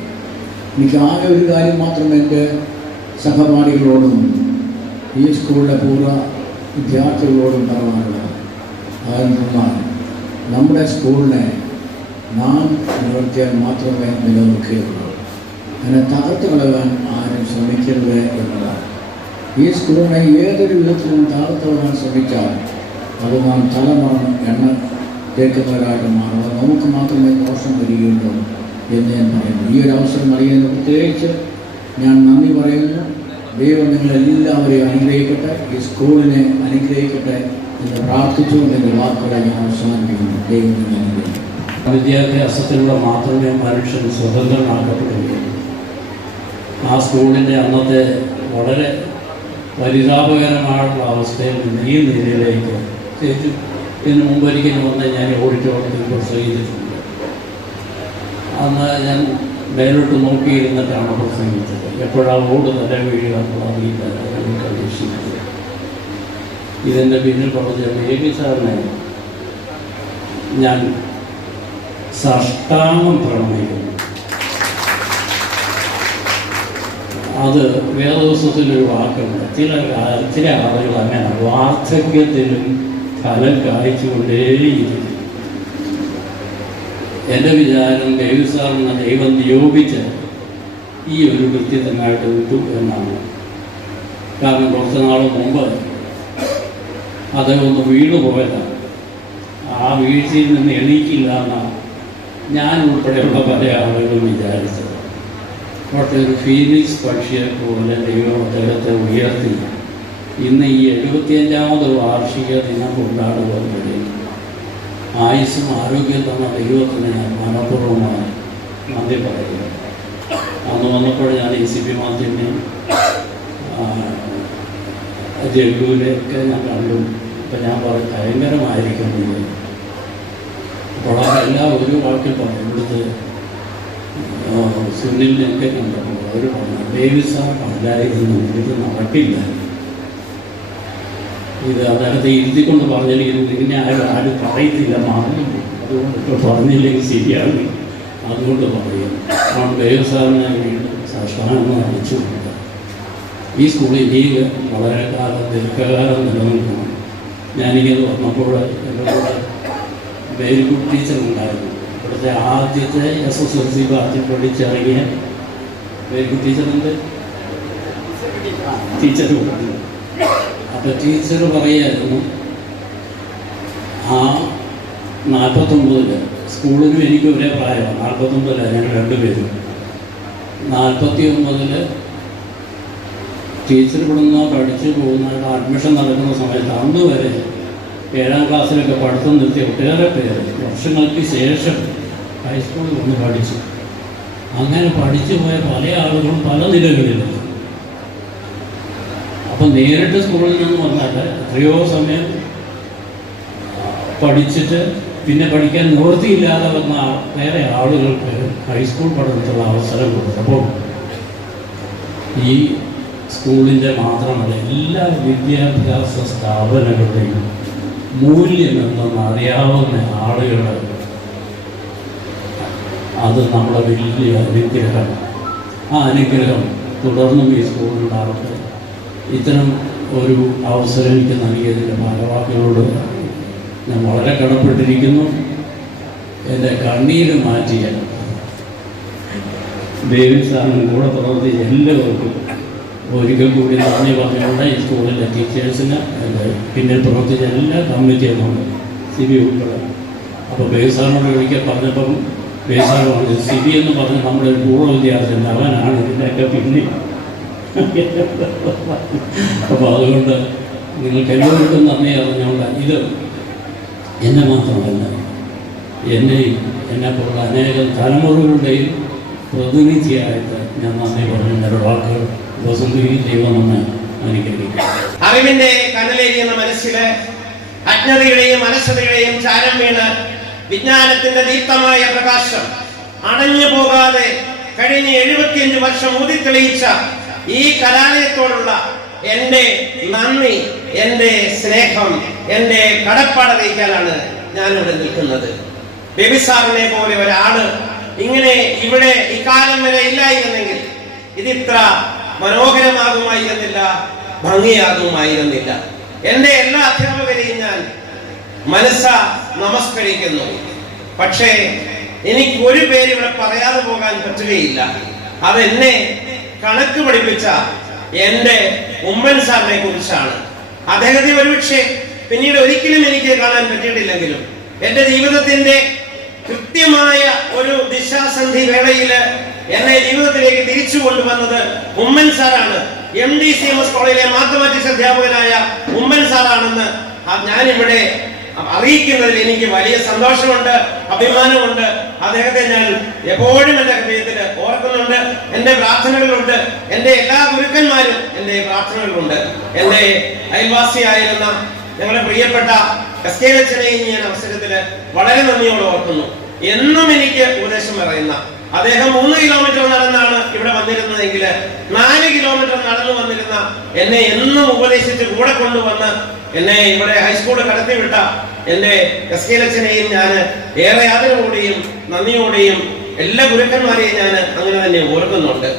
എനിക്ക് ആകെ ഒരു കാര്യം മാത്രം എൻ്റെ സഹപാഠികളോടും ഈ സ്കൂളിലെ പൂർവ്വ വിദ്യാർത്ഥികളോടും പറയാനുള്ളത്. അതെന്നാൽ നമ്മുടെ സ്കൂളിനെ നാം നിലനിർത്തിയാൽ മാത്രമേ നിലനിൽക്കുകയുള്ളൂ. അതിനെ തകർത്ത് കളയാൻ ആരും ശ്രമിക്കരുത് എന്നതാണ്. ഈ സ്കൂളിനെ ഏതൊരു വിധത്തിലും തകർത്ത് കളയാൻ ശ്രമിച്ചാൽ അത് നാം തലമറന്ന് എണ്ണ തേക്കുന്നവരായിട്ട് മാറുക, നമുക്ക് മാത്രമേ ദോഷം വരികയുള്ളൂ എന്ന് ഞാൻ പറയുന്നു. ഈ ഒരു അവസരം നൽകിയതിന് പ്രത്യേകിച്ച് ഞാൻ നന്ദി പറയുന്നു. ദൈവം നിങ്ങളെല്ലാവരെയും അനുഗ്രഹിക്കട്ടെ, ഈ സ്കൂളിനെ അനുഗ്രഹിക്കട്ടെ എന്ന് പ്രാർത്ഥിച്ചുകൊണ്ട് എൻ്റെ വാക്കുകളെ ഞാൻ അവസാനിപ്പിക്കുന്നു. ദൈവം നിങ്ങളെ അനുഗ്രഹിക്കും. വിദ്യാഭ്യാസത്തിലൂടെ മാത്രമേ മനുഷ്യൻ സ്വതന്ത്രനാക്കപ്പെടുകയുള്ളൂ. ആ സ്കൂളിൻ്റെ അന്നത്തെ വളരെ പരിതാപകരമായിട്ടുള്ള അവസ്ഥയിൽ നിന്ന് ഈ നിലയിലേക്ക് ഇതിന് മുമ്പൊരിക്കലും വന്ന് ഞാൻ ഓഡിറ്റോറിയത്തിൽ പ്രസംഗിച്ചിട്ടുണ്ട്. അന്ന് ഞാൻ മേലോട്ട് നോക്കിയിരുന്നിട്ടാണ് പ്രസംഗിച്ചത്. എപ്പോഴാണ് ഓട് തല വീഴുക അറിയില്ല, എനിക്ക് അന്വേഷിക്കുന്നത്. ഇതിൻ്റെ പിന്നിൽ പറഞ്ഞ ബേബി സാറിനെ ഞാൻ സാഷ്ടാംഗം പ്രണമിക്കുന്നു. അത് വേദോത്സവത്തിലൊരു വാക്കുണ്ട്, ചില ആളുകൾ അങ്ങനെ വാർദ്ധക്യത്തിലും ഫലം കായ്ച്ചുകൊണ്ടേയിരിക്കും. എൻ്റെ വിചാരം ബേബി സാറിനെ ദൈവം നിയോഗിച്ച് ഈ ഒരു കൃത്യത്തിനായിട്ട് വിട്ടു എന്നാണ്. കാരണം കുറച്ച് നാൾ മുമ്പ് അദ്ദേഹം ഒന്ന് വീണു പോയതാണ്. ആ വീഴ്ചയിൽ നിന്ന് എണീക്കില്ല എന്നാണ് ഞാൻ ഉൾപ്പെടെയുള്ള പല ആളുകളും വിചാരിച്ചത്. പക്ഷേ ഒരു ഫീനിക്സ് പക്ഷിയെ പോലെ ദൈവം അദ്ദേഹത്തെ ഉയർത്തി ഇന്ന് ഈ 75ാമത് വാർഷിക ദിനം കൊണ്ടാടുവാൻ കഴിയും. ആയുസ്സും ആരോഗ്യം തന്ന ദൈവത്തിന് ഞാൻ മനഃപൂർവ്വമായി നന്ദി പറയുന്നു. അന്ന് വന്നപ്പോൾ ഞാൻ ECP മാധ്യമനെയും ജഗ്ഗുവിനെയൊക്കെ ഞാൻ കണ്ടു. അപ്പം ഞാൻ പറഞ്ഞു ഭയങ്കരമായിരിക്കും ഇത്. അപ്പോൾ അതെല്ലാം ഒരു വാക്കിൽ പറഞ്ഞു. ഇവിടുത്തെ സുനിലിനെയൊക്കെ കണ്ടപ്പോൾ അവർ പറഞ്ഞു ഡേവിസ് സാർ അല്ലായിരുന്നു, ഇത് നടക്കില്ല. ഇത് അദ്ദേഹത്തെ ഇരുത്തിക്കൊണ്ട് പറഞ്ഞില്ലെങ്കിൽ ഇതിനെ ആരും പറയത്തില്ല, മറന്നു. അതുകൊണ്ട് ഇപ്പോൾ പറഞ്ഞില്ലെങ്കിൽ ശരിയാണ്, അതുകൊണ്ട് പറയും. അതുകൊണ്ട് ഡേവിസ് സാറിനെ വീണ്ടും സാഷ്ടാംഗം അറിയിച്ചുകൊണ്ട് ഈ സ്കൂളിൽ ഇനിയും വളരെ കാലം ദീർഘകാലം നിലനിൽക്കണം. ഞാനിങ്ങനെ വന്നപ്പോൾ എൻ്റെ കൂടെ വേരിക്കുട്ടി ടീച്ചറുണ്ടായിരുന്നു. ഇവിടുത്തെ ആദ്യത്തെ SSLC ബാച്ചിൽ പഠിച്ചിറങ്ങിയ വേരിക്കുട്ടി ടീച്ചറിൻ്റെ ടീച്ചർ പറഞ്ഞു. അപ്പോൾ ടീച്ചർ പറയായിരുന്നു ആ 49 സ്കൂളിനും എനിക്ക് ഒരേ പ്രായമാണ്. 49 ഞങ്ങൾ രണ്ടുപേരും. 49 ടീച്ചർ ഇവിടുന്ന് പഠിച്ചു പോകുന്നതായിട്ട് അഡ്മിഷൻ നടക്കുന്ന സമയത്ത് അന്ന് വരെ 7ാം ക്ലാസ്സിലൊക്കെ പഠിത്തം നിർത്തിയ ഒട്ടേറെ പേര് വർഷങ്ങൾക്ക് ശേഷം ഹൈസ്കൂളിൽ വന്ന് പഠിച്ചു. അങ്ങനെ പഠിച്ചു പോയ പല ആളുകളും പല നിലകളിലും. അപ്പം നേരിട്ട് സ്കൂളിൽ നിന്ന് വന്നാൽ എത്രയോ സമയം പഠിച്ചിട്ട് പിന്നെ പഠിക്കാൻ നിവൃത്തിയില്ലാതെ വന്ന വേറെ ആളുകൾക്ക് ഹൈസ്കൂൾ പഠനത്തിലുള്ള അവസരം കൊടുത്തപ്പോൾ ഈ സ്കൂളിൻ്റെ മാത്രമല്ല എല്ലാ വിദ്യാഭ്യാസ സ്ഥാപനങ്ങളുടെയും മൂല്യം എന്തെന്ന് അറിയാവുന്ന ആളുകൾ അത് നമ്മുടെ വലിയ അനുഗ്രഹം. ആ അനുഗ്രഹം തുടർന്നും ഈ സ്കൂളിലുണ്ടാവട്ടെ. ഇത്തരം ഒരു അവസരം എനിക്ക് നൽകിയതിൻ്റെ ഭാരവാഹികളോട് ഞാൻ വളരെ കടപ്പെട്ടിരിക്കുന്നു. എൻ്റെ കണ്ണീര് മാറ്റിയ ഡേവിഡ് സാറിനും കൂടെ പ്രവർത്തിച്ച എല്ലാവർക്കും ഒരിക്കൽ കൂടി നന്ദി പറഞ്ഞുകൊണ്ട് ഈ സ്കൂളിലെ ടീച്ചേഴ്സിന് എൻ്റെ പിന്നിൽ പ്രവർത്തിച്ച എല്ലാ കമ്മിറ്റി അംഗങ്ങളും CB ഉൾപ്പെടെ. അപ്പോൾ ബേസാറിനോട് ഒരിക്കൽ പറഞ്ഞപ്പം ബേസാർ പറഞ്ഞു CB എന്ന് പറഞ്ഞ് നമ്മുടെ ഒരു പൂർവ്വ വിദ്യാർത്ഥി അവനാണ് ഇതിൻ്റെയൊക്കെ പിന്നിൽ. അപ്പോൾ അതുകൊണ്ട് നിങ്ങൾക്ക് എല്ലാവർക്കും നന്ദി അറിഞ്ഞുകൊണ്ട് ഇത് എന്നെ മാത്രമല്ല എന്നെയും എന്നെപ്പോലുള്ള അനേകം തലമുറകളുടെയും പ്രതിനിധിയായിട്ട് ഞാൻ നന്ദി പറഞ്ഞു എൻ്റെ വാക്കുകൾ ദൈവം നമ്മെ അനുഗ്രഹിക്കും. അറിവിന്റെ കനലേരിയുന്ന മനസ്സില് അജ്ഞതയുടെയും അലസതയുടെയും ചാരം വീണ് വിജ്ഞാനത്തിന്റെ ദീപ്തമായ പ്രകാശം അണഞ്ഞു പോകാതെ കഴിഞ്ഞ 75 വർഷം ഊതിത്തെളിയിച്ച ഈ കലാലയത്തോടുള്ള എൻ്റെ നന്ദി, എൻ്റെ സ്നേഹം, എൻ്റെ കടപ്പാട് അറിയിക്കാനാണ് ഞാനിവിടെ നിൽക്കുന്നത്. ബേബി സാറിനെ പോലെ ഒരാള് ഇങ്ങനെ ഇവിടെ ഇക്കാലം വരെ ഇല്ലായിരുന്നെങ്കിൽ ഇതിത്ര മനോഹരമാകുമായിരുന്നില്ല, ഭംഗിയാകുമായിരുന്നില്ല. എൻ്റെ എല്ലാ അധ്യാപകരെയും ഞാൻ മനസ്സ നമസ്കരിക്കുന്നു. പക്ഷേ എനിക്ക് ഒരു പേര് ഇവിടെ പറയാതെ പോകാൻ പറ്റുകയില്ല. അതെന്നെ കണക്ക് പഠിപ്പിച്ച എൻ്റെ ഉമ്മൻ സാറിനെ കുറിച്ചാണ്. അദ്ദേഹത്തെ ഒരുപക്ഷെ പിന്നീട് ഒരിക്കലും എനിക്ക് കാണാൻ പറ്റിയിട്ടില്ലെങ്കിലും എൻ്റെ ജീവിതത്തിന്റെ കൃത്യമായ ഒരു ദിശാസന്ധി വേളയില് എന്നെ ജീവിതത്തിലേക്ക് തിരിച്ചു കൊണ്ടുവന്നത് ഉമ്മൻ സാറാണ്. MDCMS കോളേജിലെ മാത്തമാറ്റിക്സ് അധ്യാപകനായ ഉമ്മൻ സാറാണെന്ന് ഞാനിവിടെ അറിയിക്കുന്നതിൽ എനിക്ക് വലിയ സന്തോഷമുണ്ട്, അഭിമാനമുണ്ട്. അദ്ദേഹത്തെ ഞാൻ എപ്പോഴും എൻ്റെ ഹൃദയത്തിൽ ഓർക്കുന്നുണ്ട്. എൻ്റെ പ്രാർത്ഥനകളുണ്ട്. എൻ്റെ എല്ലാ ഗുരുക്കന്മാരും എൻ്റെ പ്രാർത്ഥനകളുണ്ട്. എൻ്റെ അയൽവാസിയായിരുന്ന ഞങ്ങളുടെ പ്രിയപ്പെട്ട കസ്കേലച്ചനെയും ഞാൻ അവസരത്തിൽ വളരെ നന്ദിയോടെ ഓർക്കുന്നു. എന്നും എനിക്ക് ഉപദേശം പറയുന്ന അദ്ദേഹം 3 കിലോമീറ്റർ നടന്നാണ് ഇവിടെ വന്നിരുന്നതെങ്കിൽ 4 കിലോമീറ്റർ നടന്നു വന്നിരുന്ന എന്നെ എന്നും ഉപദേശിച്ച് കൂടെ കൊണ്ടുവന്ന് എന്നെ ഇവിടെ ഹൈസ്കൂളിൽ കടത്തിവിട്ട എൻ്റെ കസ്കേലച്ചനെയും ഞാൻ ഏറെ ആദരവോടെയും നന്ദിയോടെയും എല്ലാ ഗുരുക്കന്മാരെയും ഞാൻ അങ്ങനെ തന്നെ ഓർക്കുന്നുണ്ട്.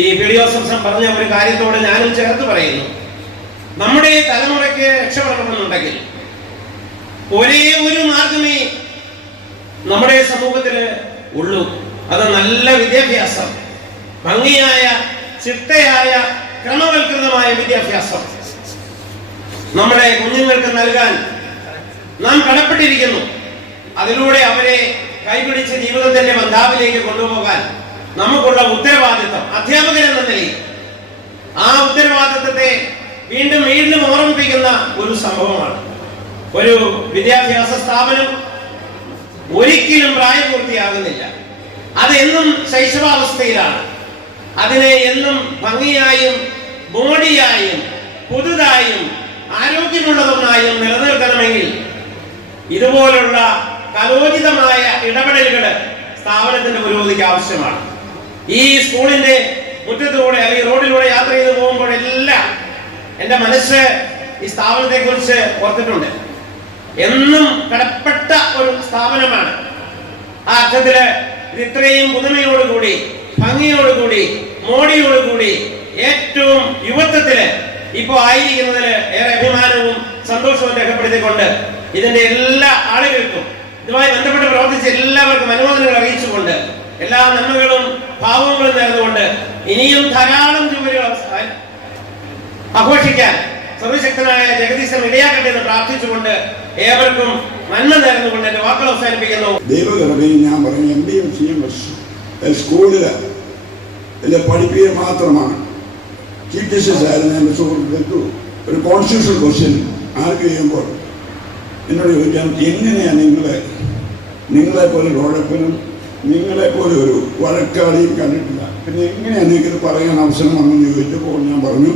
ഈ പിടിയോസം പറഞ്ഞ ഒരു കാര്യത്തോട് ഞാനും ചേർത്ത് പറയുന്നു. നമ്മുടെ തലമുറയ്ക്ക് രക്ഷപ്പെടണമെന്നുണ്ടെങ്കിൽ ഒരേ ഒരു മാർഗമേ നമ്മുടെ സമൂഹത്തില് ഉള്ളൂ. അത് നല്ല വിദ്യാഭ്യാസം, ഭംഗിയായ ചിട്ടയായ ക്രമവൽകൃതമായ വിദ്യാഭ്യാസം നമ്മുടെ കുഞ്ഞുങ്ങൾക്ക് നൽകാൻ നാം കടപ്പെട്ടിരിക്കുന്നു. അതിലൂടെ അവരെ കൈപിടിച്ച് ജീവിതത്തിന്റെ ബന്ധാവിലേക്ക് കൊണ്ടുപോകാൻ നമുക്കുള്ള ഉത്തരവാദിത്വം അധ്യാപകരെന്ന നിലയിൽ ആ ഉത്തരവാദിത്വത്തെ വീണ്ടും വീണ്ടും ഓർമ്മിപ്പിക്കുന്ന ഒരു സംഭവമാണ്. ഒരു വിദ്യാഭ്യാസ സ്ഥാപനം ഒരിക്കലും പ്രായപൂർത്തിയാകുന്നില്ല. അതെന്നും ശൈശവാവസ്ഥയിലാണ്. അതിനെ എന്നും ഭംഗിയായും മോടിയായും പുതുതായും ആരോഗ്യമുള്ളതൊന്നായും നിലനിർത്തണമെങ്കിൽ ഇതുപോലുള്ള കലോചിതമായ ഇടപെടലുകൾ സ്ഥാപനത്തിന്റെ പുരോഗതിക്ക് ആവശ്യമാണ്. ഈ സ്കൂളിന്റെ മുറ്റത്തൂടെ അല്ലെങ്കിൽ റോഡിലൂടെ യാത്ര ചെയ്ത് പോകുമ്പോഴെല്ലാം എന്റെ മനസ്സ് ഈ സ്ഥാപനത്തെ കുറിച്ച് ഓർത്തിട്ടുണ്ട്. എന്നും കടപ്പെട്ട ഒരു സ്ഥാപനമാണ്. ആ അർത്ഥത്തില് ഇത് ഇത്രയും പുതുമയോടുകൂടി ഭംഗിയോടുകൂടി മോടിയോടുകൂടി ഏറ്റവും യുവത്വത്തില് ഇപ്പോ ആയിരിക്കുന്നതിന് ഏറെ അഭിമാനവും സന്തോഷവും രേഖപ്പെടുത്തിക്കൊണ്ട് ഇതിന്റെ എല്ലാ ആളുകൾക്കും ഇതുമായി ബന്ധപ്പെട്ട് പ്രവർത്തിച്ച എല്ലാവർക്കും അനുമോദനങ്ങൾ അറിയിച്ചുകൊണ്ട് എല്ലാ നന്മകളും ഭാവങ്ങളും നേർന്നുകൊണ്ട് ഇനിയും ധാരാളം ജൂബിലികൾ ആഘോഷിക്കാൻ സർവശക്തനായ ജഗദീശൻ ഇടയാക്കട്ടെ എന്ന് പ്രാർത്ഥിച്ചുകൊണ്ട് ഏവർക്കും നന്മ നേർന്നുകൊണ്ട് എന്റെ വാക്കുകൾ അവസാനിപ്പിക്കുന്നു. ദൈവകൃപയിൽ ഞാൻ പറഞ്ഞു MBA സ്കൂളില് പഠിപ്പിക്കുക മാത്രമാണ്. ചീഫ് ജസ്റ്റിസ് ആയിരുന്നു എൻ്റെ സുഹൃത്തുക്കൾക്ക് ഒരു കോൺസ്റ്റിറ്റ്യൂഷണൽ ക്വസ്റ്റ്യൻ ആർക്ക് ചെയ്യുമ്പോൾ എന്നോട് ചോദിക്കാം, എങ്ങനെയാണ് നിങ്ങളെപ്പോലെ ഉഴപ്പനും നിങ്ങളെപ്പോലെ ഒരു വഴക്കാളിയും കണ്ടിട്ടില്ല, പിന്നെ എങ്ങനെയാണ് നിങ്ങൾക്കിത് പറയാൻ അവസരം വന്നെന്ന് ചോദിച്ചപ്പോൾ ഞാൻ പറഞ്ഞു,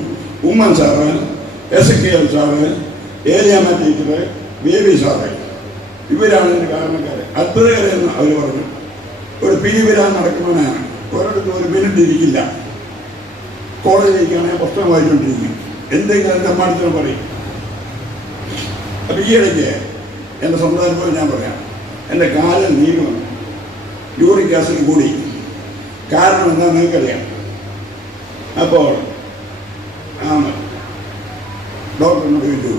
Oommen sir, SKL sir, Eriyamma teacher, Baby sir, ഇവരാണ് ഇതിന് കാരണക്കാർ. അത്ഭുതകരെന്ന് അവർ പറഞ്ഞു. ഒരു പിരിവിരാൻ നടക്കുന്നവനാണ്, ഒരിടത്തും ഒരു മിനിറ്റ് ഇരിക്കില്ല. കോളേജിലേക്കാണെങ്കിൽ പുസ്തകം വായിച്ചുകൊണ്ടിരിക്കും, എന്തെങ്കിലും എൻ്റെ അമ്മാടത്തിന് പറയും. അപ്പം ഈ ഇടയ്ക്ക് എൻ്റെ സ്വന്തം അനുഭവം ഞാൻ പറയാം. എൻ്റെ കാലിൽ നീര് വന്നു, യൂറിക് ആസിഡ് കൂടി. കാരണം എന്താ നിങ്ങൾക്കറിയാം. അപ്പോൾ ഡോക്ടറിനോട് ചോദിച്ചു,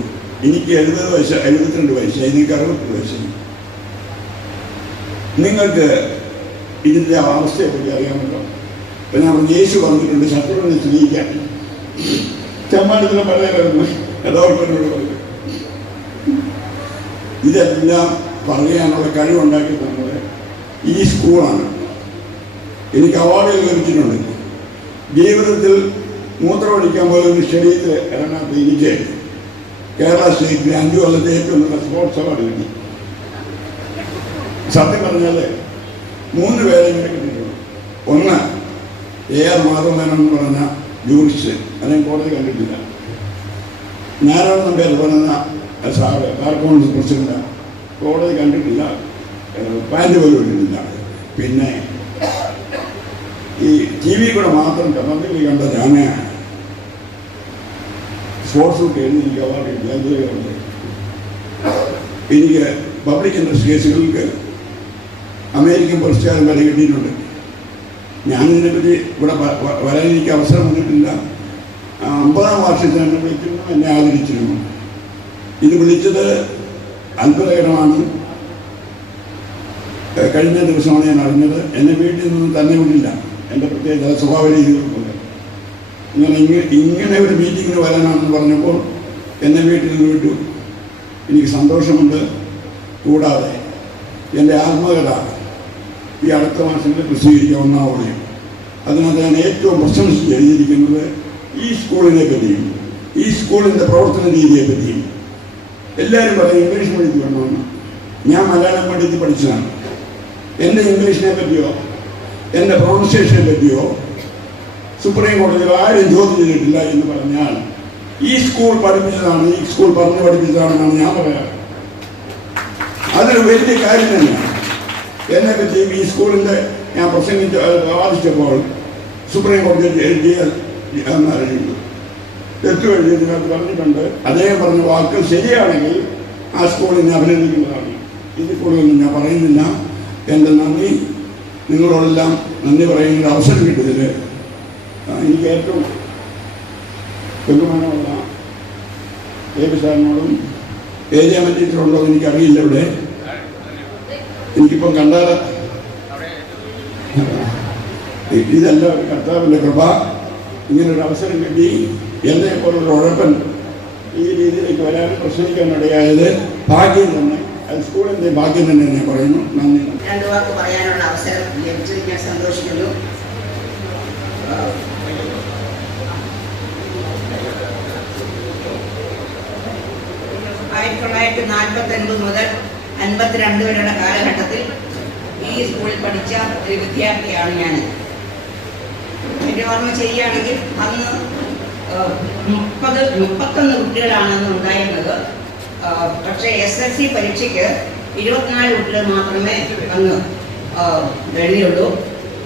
എനിക്ക് 70 വയസ്സ് 72 വയസ്സായി, എനിക്ക് 60 വയസ്സായി, നിങ്ങൾക്ക് ഇതിൻ്റെ അവസ്ഥയെപ്പറ്റി അറിയാമല്ലോ. അപ്പം ഞാൻ യേശു പറഞ്ഞിട്ടുണ്ട് ശത്രുവിനെ സ്നേഹിക്കാൻ. ചമ്മാനത്തിന് പറയാമായിരുന്നു ഡോക്ടറിനോട് പറഞ്ഞു. ഇതെല്ലാം പറയാനുള്ള കഴിവുണ്ടാക്കി തന്നത് ഈ സ്കൂളാണ്. എനിക്ക് അവാർഡുകൾ ലഭിച്ചിട്ടുണ്ട്. ജീവിതത്തിൽ മൂത്രമടിക്കാൻ പോലും ഒരു സ്റ്റഡിയിൽ ഇറങ്ങാത്ത എനിക്ക് കേരള സ്റ്റേറ്റിൽ 5 കൊല്ലത്തെ ഏറ്റവും നല്ല സ്പോർട്സ് അവാർഡ് കിട്ടി. സത്യം പറഞ്ഞാൽ 3 പേരെ ഇങ്ങനെ കിട്ടിയിട്ടുണ്ട്. ഒന്ന് AR മാധവൻ എന്ന് പറഞ്ഞ ജൂറിസ്റ്റ്, അദ്ദേഹം കോടതി കണ്ടിട്ടില്ല. നാരായണ നമ്പ്യാർ പറഞ്ഞ സാറ് ബാർ കൗൺസിൽ പ്രസിഡന്റ്, കോടതി കണ്ടിട്ടില്ല, പാൻറ് പോലും ഇട്ടിട്ടില്ല. പിന്നെ ഈ TV കൂടെ മാത്രം പബ്ലിക്കിൽ കണ്ട ഞാൻ സ്പോർട്സ് ബുക്ക് എഴുതി എനിക്ക് അവാർഡ് കിട്ടി. എനിക്ക് പബ്ലിക് ഇൻട്രസ്റ്റ് കേസുകൾക്ക് അമേരിക്കൻ പുരസ്കാരം വരെ കിട്ടിയിട്ടുണ്ട്. ഞാനിതിനെപ്പറ്റി ഇവിടെ വരാൻ എനിക്ക് അവസരം വന്നിട്ടില്ല. 50-ാം വാർഷികത്തിന് എന്നെ വിളിച്ചിരുന്നു, എന്നെ ആദരിച്ചിരുന്നു. ഇത് വിളിച്ചത് അത്ഭുതകരമാണ്. കഴിഞ്ഞ ദിവസമാണ് ഞാൻ അറിഞ്ഞത്. എന്നെ വീട്ടിൽ നിന്ന് തന്നെ വിടില്ല, എൻ്റെ പ്രത്യേക സ്വഭാവ രീതികൾക്കുണ്ട്. ഇങ്ങനെ ഒരു മീറ്റിങ്ങിന് വരാനാണെന്ന് പറഞ്ഞപ്പോൾ എന്നെ വീട്ടിൽ നിന്ന് വിട്ടു. എനിക്ക് സന്തോഷമുണ്ട്. കൂടാതെ എൻ്റെ ആത്മകഥ ഈ അടുത്ത മാസങ്ങളിൽ പ്രസിദ്ധീകരിക്കാവുന്നതാണ്. അതിനകത്ത് ഞാൻ ഏറ്റവും പ്രശംസിച്ച് എഴുതിയിരിക്കുന്നത് ഈ സ്കൂളിനെ പറ്റിയും ഈ സ്കൂളിൻ്റെ പ്രവർത്തന രീതിയെ പറ്റിയും. എല്ലാവരും പറയും ഇംഗ്ലീഷ് മീഡിയത്തിൽ വേണമെന്ന്. ഞാൻ മലയാളം മീഡിയത്തിൽ പഠിച്ചതാണ്. എൻ്റെ ഇംഗ്ലീഷിനെ പറ്റിയോ എൻ്റെ പ്രൊണൗൺസിയേഷനെ പറ്റിയോ സുപ്രീം കോടതിയിൽ ആരും ചോദ്യം ചെയ്തിട്ടില്ല എന്ന് പറഞ്ഞാൽ ഈ സ്കൂൾ പഠിപ്പിച്ചതാണ്, ഈ സ്കൂൾ പറഞ്ഞ് പഠിപ്പിച്ചതാണെന്നാണ് ഞാൻ പറയാറ്. അതൊരു വലിയ കാര്യം തന്നെയാണ്. എന്നെ പറ്റി ഈ സ്കൂളിൻ്റെ ഞാൻ പ്രസംഗിച്ച് വാദിച്ചപ്പോൾ സുപ്രീം കോടതി എഴുതിയതിനകത്ത് പറഞ്ഞിട്ടുണ്ട്, അദ്ദേഹം പറഞ്ഞ വാക്ക് ശരിയാണെങ്കിൽ ആ സ്കൂളിനെ അഭിനന്ദിക്കുന്നതാണ്. ഇത് കൂടുതലൊന്നും ഞാൻ പറയുന്നില്ല. എൻ്റെ നന്ദി, നിങ്ങളോടെല്ലാം നന്ദി പറയുന്ന അവസരം കിട്ടിയതിൽ എനിക്ക് ഏറ്റവും ബഹുമാനമുള്ള ഏബി സാറിനോടും ഏരിയ ടീച്ചറുണ്ടോ എന്ന് എനിക്കറിയില്ല. ഇവിടെ എനിക്കിപ്പം കണ്ടാൽ ഇതല്ല കർത്താവിൻ്റെ കൃപ. ഇങ്ങനൊരു അവസരം കിട്ടി. എന്നെ പോലൊരു ഉഴപ്പൻ ഈ രീതിയിലേക്ക് വരാൻ പ്രശ്നിക്കാനിടയായത് ഭാഗ്യം തന്നെ, അത് സ്കൂളിൻ്റെ ഭാഗ്യം തന്നെ ഞാൻ പറയുന്നു. നന്ദി. രണ്ടു വാക്ക് പറയാനുള്ള അവസരം ലഭിച്ചതിൽ ഞാൻ സന്തോഷിക്കുന്നു. 1949 മുതൽ 52 വരെയുള്ള കാലഘട്ടത്തിൽ ഈ സ്കൂളിൽ പഠിച്ച ഒരു വിദ്യാർത്ഥിയാണ് ഞാൻ. എൻ്റെ ഓർമ്മ ചെയ്യുകയാണെങ്കിൽ അന്ന് 31 കുട്ടികളാണെന്ന് ഉണ്ടായിരുന്നത്. പക്ഷേ SSLC പരീക്ഷയ്ക്ക് 24 കുട്ടികൾ മാത്രമേ അന്ന് എഴുതിയുള്ളൂ.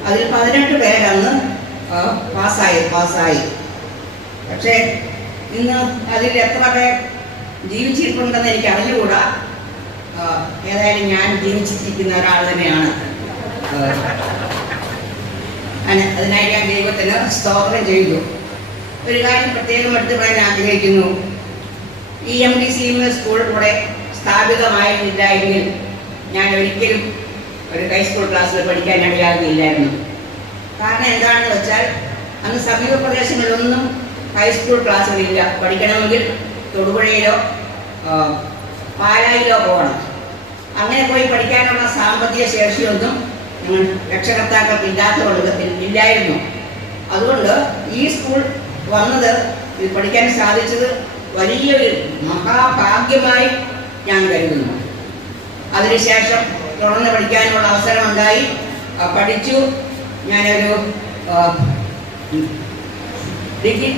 അതിൽ 18 പേരന്ന് പാസ്സായി. പക്ഷേ ഇന്ന് അതിൽ എത്ര പേർ ജീവിച്ചിരിപ്പുണ്ടെന്ന് എനിക്ക് അറിഞ്ഞുകൂടാ. ഏതായാലും ഞാൻ ജീവിച്ചിരിക്കുന്ന ഒരാൾ തന്നെയാണ്. അതിനായി ഞാൻ ദൈവത്തിന് സ്തോത്രം ചെയ്തു. ഒരു കാര്യം പ്രത്യേകം എടുത്തു പറയാൻ ആഗ്രഹിക്കുന്നു. ഈ MDCMS സ്കൂൾ കൂടെ സ്ഥാപിതമായിരുന്നില്ല എങ്കിൽ ഞാൻ ഒരിക്കലും ഒരു ഹൈസ്കൂൾ ക്ലാസ്സിൽ പഠിക്കാൻ ഇടയാകുന്നില്ലായിരുന്നു. കാരണം എന്താണെന്ന് വെച്ചാൽ അന്ന് സമീപ പ്രദേശങ്ങളിലൊന്നും ഹൈസ്കൂൾ ക്ലാസ്സുകളില്ല. പഠിക്കണമെങ്കിൽ തൊടുപുഴയിലോ പാലായിലോ പോകണം. അങ്ങനെ പോയി പഠിക്കാനുള്ള സാമ്പത്തിക ശേഷിയൊന്നും രക്ഷകർത്താക്കൾക്ക് ഇല്ലായിരുന്നു. അതുകൊണ്ട് ഈ സ്കൂൾ വന്നത്, ഇത് പഠിക്കാൻ സാധിച്ചത് വലിയൊരു മഹാഭാഗ്യമായി ഞാൻ കരുതുന്നു. അതിനുശേഷം തുടർന്ന് പഠിക്കാനുള്ള അവസരമുണ്ടായി. പഠിച്ചു. ഞാനൊരു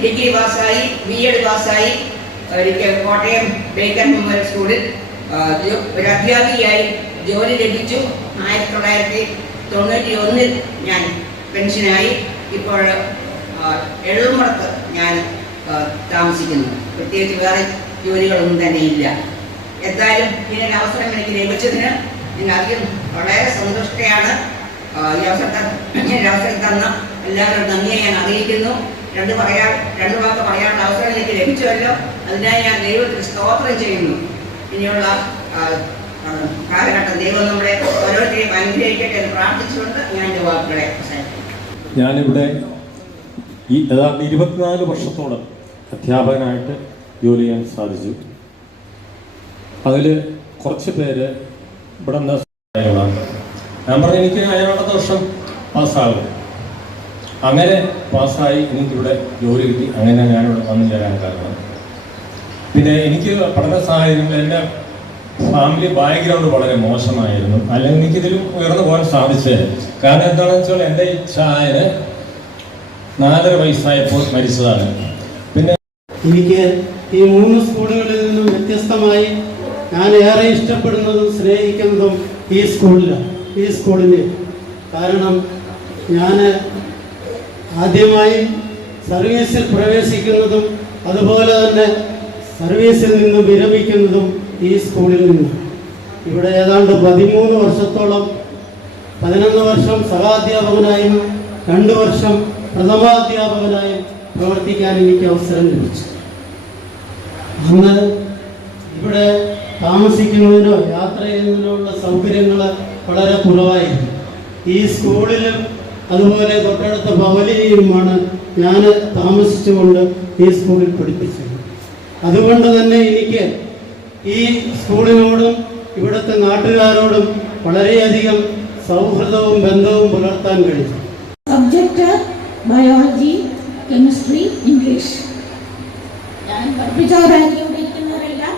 ഡിഗ്രി പാസ്സായി, BEd പാസ്സായി. എനിക്ക് കോട്ടയം ബേക്കർ മെമ്മോറിയൽ സ്കൂളിൽ ഒരു അധ്യാപികയായി ജോലി ലഭിച്ചു. 1991 ഞാൻ പെൻഷനായി. ഇപ്പോൾ എഴുമറത്ത് ഞാൻ താമസിക്കുന്നു. പ്രത്യേകിച്ച് വേറെ ജോലികളൊന്നും തന്നെ ഇല്ല. എന്തായാലും ഇതിനൊരു അവസരം എനിക്ക് ലഭിച്ചതിന് ഞാൻ അധികം വളരെ സന്തുഷ്ടയാണ്. ഈ അവസരം തന്ന എല്ലാവരും നന്ദിയെ ഞാൻ അറിയിക്കുന്നു. രണ്ട് വാക്ക് പറയാനുള്ള അവസരം എനിക്ക് ലഭിച്ചുവല്ലോ. അതിനായി ഞാൻ ദൈവത്തിന് സ്തോത്രം ചെയ്യുന്നു. ഇനിയുള്ള കാലഘട്ടം ദൈവം നമ്മളെ ഓരോരുത്തരെയും അനുഗ്രഹിക്കട്ടെ എന്ന് പ്രാർത്ഥിച്ചുകൊണ്ട് ഞാൻ എൻ്റെ വാക്കുകളെ അവസാനിപ്പിക്കുന്നു. ഞാനിവിടെ ഏതാണ്ട് 24 വർഷത്തോളം അധ്യാപകനായിട്ട് ജോലി ചെയ്യാൻ സാധിച്ചു. അതിൽ കുറച്ച് പേര് ഇവിടെ നിന്ന് ഞാൻ പറഞ്ഞു എനിക്ക് അടുത്ത വർഷം പാസ്സാകും. അങ്ങനെ പാസ്സായി എനിക്കിവിടെ ജോലി കിട്ടി. അങ്ങനെ ഞാനിവിടെ വന്നു ചേരാൻ കാരണം പിന്നെ എനിക്ക് പഠന സാഹചര്യങ്ങൾ, എൻ്റെ ഫാമിലി ബാക്ക്ഗ്രൗണ്ട് വളരെ മോശമായിരുന്നു. അല്ലെങ്കിൽ എനിക്കിതിലും ഉയർന്നു പോകാൻ സാധിച്ചത്. കാരണം എന്താണെന്ന് വെച്ചാൽ എൻ്റെ ഈ ചായന് 4 വയസ്സായപ്പോൾ മരിച്ചതാണ്. പിന്നെ എനിക്ക് ഈ 3 സ്കൂളുകളിൽ നിന്നും വ്യത്യസ്തമായി ഞാൻ ഏറെ ഇഷ്ടപ്പെടുന്നതും സ്നേഹിക്കുന്നതും ഈ സ്കൂളിനെ. കാരണം ഞാൻ ആദ്യമായി സർവീസിൽ പ്രവേശിക്കുന്നതും അതുപോലെ തന്നെ സർവീസിൽ നിന്ന് വിരമിക്കുന്നതും ഈ സ്കൂളിൽ നിന്ന്. ഇവിടെ ഏതാണ്ട് 13 വർഷത്തോളം 11 വർഷം സഹാധ്യാപകനായും 2 വർഷം പ്രഥമാധ്യാപകനായും പ്രവർത്തിക്കാൻ എനിക്ക് അവസരം ലഭിച്ചു. അന്ന് ഇവിടെ താമസിക്കുന്നതിനോ യാത്ര ചെയ്യുന്നതിനോ ഉള്ള സൗകര്യങ്ങൾ വളരെ കുറവായിരുന്നു. ഈ സ്കൂളിലും അതുപോലെ തൊട്ടടുത്ത ഭവനിയിലുമാണ് ഞാൻ താമസിച്ചുകൊണ്ട് ഈ സ്കൂളിൽ പഠിപ്പിച്ചത്. അതുകൊണ്ട് തന്നെ എനിക്ക് ഈ സ്കൂളിനോടും ഇവിടുത്തെ നാട്ടുകാരോടും വളരെയധികം സൗഹൃദവും ബന്ധവും പുലർത്താൻ കഴിഞ്ഞു. Subject biology, chemistry, English. ഞാൻ പഠിപ്പിച്ചവരായിരിക്കുന്നവരെല്ലാം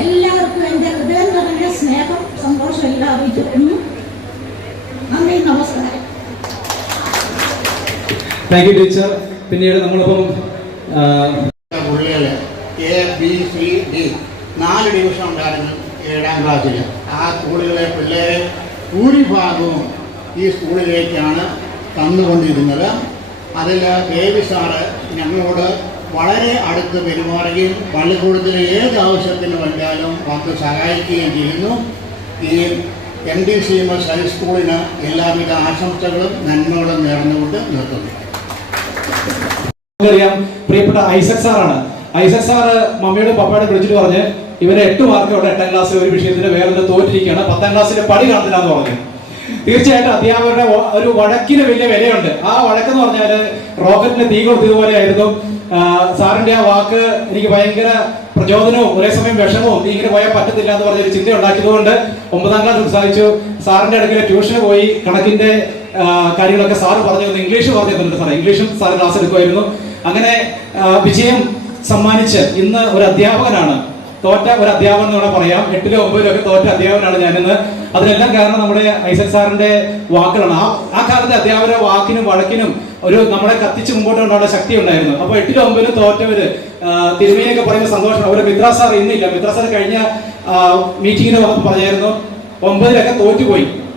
എല്ലാവർക്കും എൻ്റെ ഹൃദയം നിറഞ്ഞ സ്നേഹം, സന്തോഷം എല്ലാം അറിയിച്ചിരുന്നു. നന്ദി, നമസ്കാരം. Thank you teacher. പിന്നീട് നമ്മളിപ്പം ABCD 4 ഡിവിഷൻ ഉണ്ടായിരുന്നു 7ാം ക്ലാസ്സിൽ. ആ സ്കൂളുകളിലെ പിള്ളേരെ ഭൂരിഭാഗവും ഈ സ്കൂളിലേക്കാണ് തന്നുകൊണ്ടിരുന്നത്. അതിൽ ബേബി സാറ് ഞങ്ങളോട് വളരെ അടുത്ത് പെരുമാറുകയും പള്ളിക്കൂടത്തിലെ ഏത് ആവശ്യത്തിന് വന്നാലും വന്ന് സഹായിക്കുകയും ചെയ്യുന്നു. ഈ MDCMS ഹൈസ്കൂളിന് എല്ലാവിധ ആശംസകളും നന്മകളും നേർന്നുകൊണ്ട് നിർത്തുന്നു. അറിയാം, പ്രിയപ്പെട്ട ഐസക് സാറാണ്. ഐസക് സാറ് മമ്മിയുടെ പപ്പയുടെ വിളിച്ചിട്ട് പറഞ്ഞ് ഇവരെ 8 മാർക്കോടെ 8ാം ക്ലാസ്സിൽ ഒരു വിഷയത്തിന് വേറെ തോറ്റിരിക്കുകയാണ്, 10ാം ക്ലാസ്സിലെ പടി കാണത്തില്ല എന്ന് പറഞ്ഞു. തീർച്ചയായിട്ടും അധ്യാപകരുടെ ഒരു വഴക്കിന് വലിയ വിലയുണ്ട്. ആ വഴക്കെന്ന് പറഞ്ഞാൽ റോക്കറ്റിന് തീ കൊടുത്തതുപോലെ ആയിരുന്നു. സാറിന്റെ ആ വാക്ക് എനിക്ക് ഭയങ്കര പ്രചോദനവും ഒരേ സമയം വിഷമവും ഇങ്ങനെ പോയാൽ പറ്റത്തില്ല എന്ന് പറഞ്ഞൊരു ചിന്ത ഉണ്ടാക്കിയതുകൊണ്ട് 9ാം ക്ലാസ് ഉത്സാഹിച്ചു. സാറിന്റെ അടുക്കൽ ട്യൂഷന് പോയി കണക്കിന്റെ കാര്യങ്ങളൊക്കെ സാറ് പറഞ്ഞു തന്നു. ഇംഗ്ലീഷ് പറഞ്ഞു തന്നിട്ടുണ്ട് സാർ. ഇംഗ്ലീഷും സാർ ക്ലാസ് എടുക്കുമായിരുന്നു. അങ്ങനെ വിജയം സമ്മാനിച്ച് ഇന്ന് ഒരു അധ്യാപകനാണ്. തോറ്റ ഒരു അധ്യാപകൻ എന്ന് പറയാം. 8ലും 9ലും ഒക്കെ തോറ്റ അധ്യാപകനാണ് ഞാനിന്ന്. അതിനെല്ലാം കാരണം നമ്മുടെ ഐസക് സാറിന്റെ വാക്കുകളാണ്. ആ കാലത്തെ അധ്യാപകരുടെ വാക്കിനും വഴക്കിനും ഒരു നമ്മളെ കത്തിച്ച് മുമ്പോട്ട് കൊണ്ടുള്ള ശക്തി ഉണ്ടായിരുന്നു. അപ്പൊ 8ലും 9ലും തോറ്റവര് തിരുമേനിയൊക്കെ പറയുന്ന സന്തോഷം. അവര് മിത്ര സാർ ഇന്നില്ല. മിത്ര സാർ കഴിഞ്ഞ മീറ്റിങ്ങിന് പറഞ്ഞായിരുന്നു 9ലൊക്കെ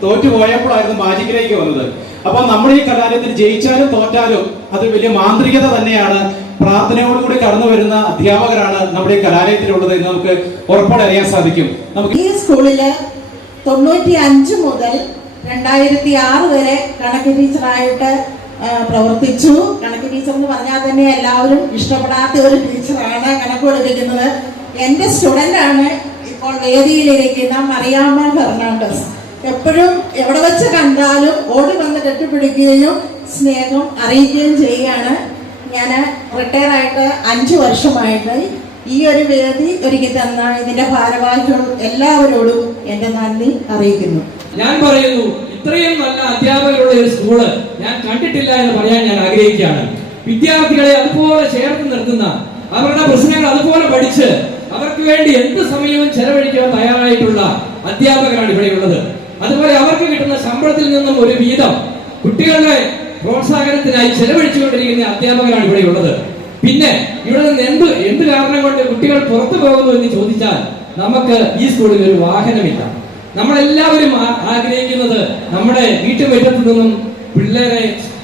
തോറ്റുപോയപ്പോഴായിരുന്നു മാജിക്കിലേക്ക് വന്നത്. അപ്പൊ നമ്മുടെ ഈ കലാലയത്തിൽ ജയിച്ചാലും തോറ്റാലും അത് വലിയ മാന്ത്രികത തന്നെയാണ്. പ്രാർത്ഥനയോടുകൂടി കടന്നു വരുന്ന അധ്യാപകരാണ് നമ്മുടെ ഈ കലാലയത്തിലുള്ളത് എന്ന് നമുക്ക് ഉറപ്പോടെ അറിയാൻ സാധിക്കും. നമുക്ക് ഈ സ്കൂളില് 95 മുതൽ 2006 വരെ കണക്ക് ടീച്ചറായിട്ട് പ്രവർത്തിച്ചു. കണക്ക് ടീച്ചർ എന്ന് പറഞ്ഞാൽ തന്നെ എല്ലാവരും ഇഷ്ടപ്പെടാത്ത ഒരു ടീച്ചറാണ് കണക്ക് പഠിപ്പിക്കുന്നത്. എൻ്റെ സ്റ്റുഡൻ്റാണ് ഇപ്പോൾ വേദിയിലിരിക്കുന്ന മറിയാമ്മ ഫെർണാണ്ടസ്. എപ്പോഴും എവിടെ വെച്ച് കണ്ടാലും ഓടി വന്ന് കെട്ടിപ്പിടിക്കുകയും സ്നേഹം അറിയിക്കുകയും ചെയ്യുകയാണ്. ഞാൻ റിട്ടയർ ആയിട്ട് 5 വർഷമായിട്ട് ഈ ഒരു വേദി ഒരുക്കി തന്ന ഇതിന്റെ ഭാരവാഹികൾ എല്ലാവരോടും എൻ്റെ നന്ദി അറിയിക്കുന്നു. ഞാൻ പറയുന്നു, ഇത്രയും നല്ല അധ്യാപകരുള്ള ഒരു സ്കൂള് ഞാൻ കണ്ടിട്ടില്ല എന്ന് പറയാൻ ഞാൻ ആഗ്രഹിക്കുകയാണ്. വിദ്യാർത്ഥികളെ അതുപോലെ ചേർത്ത് നിർത്തുന്ന, അവരുടെ പ്രശ്നങ്ങൾ അതുപോലെ പഠിച്ച് അവർക്ക് വേണ്ടി എന്ത് സമയവും ചെലവഴിക്കാൻ തയ്യാറായിട്ടുള്ള അധ്യാപകരാണ് ഇവിടെയുള്ളത്. അതുപോലെ അവർക്ക് കിട്ടുന്ന ശമ്പളത്തിൽ നിന്നും ഒരു വീതം കുട്ടികളുടെ പ്രോത്സാഹനത്തിനായി ചെലവഴിച്ചുകൊണ്ടിരിക്കുന്ന അധ്യാപകരാണ് ഇവിടെയുള്ളത്. പിന്നെ ഇവിടെ നിന്ന് എന്ത് കാരണം കൊണ്ട് കുട്ടികൾ പുറത്തു പോകുന്നു എന്ന് ചോദിച്ചാൽ നമുക്ക് ഈ സ്കൂളിൽ ഒരു വാഹനമില്ല. നമ്മളെല്ലാവരും ആഗ്രഹിക്കുന്നത് നമ്മുടെ വീട്ടുമുറ്റത്ത് നിന്നും പിള്ളേരെ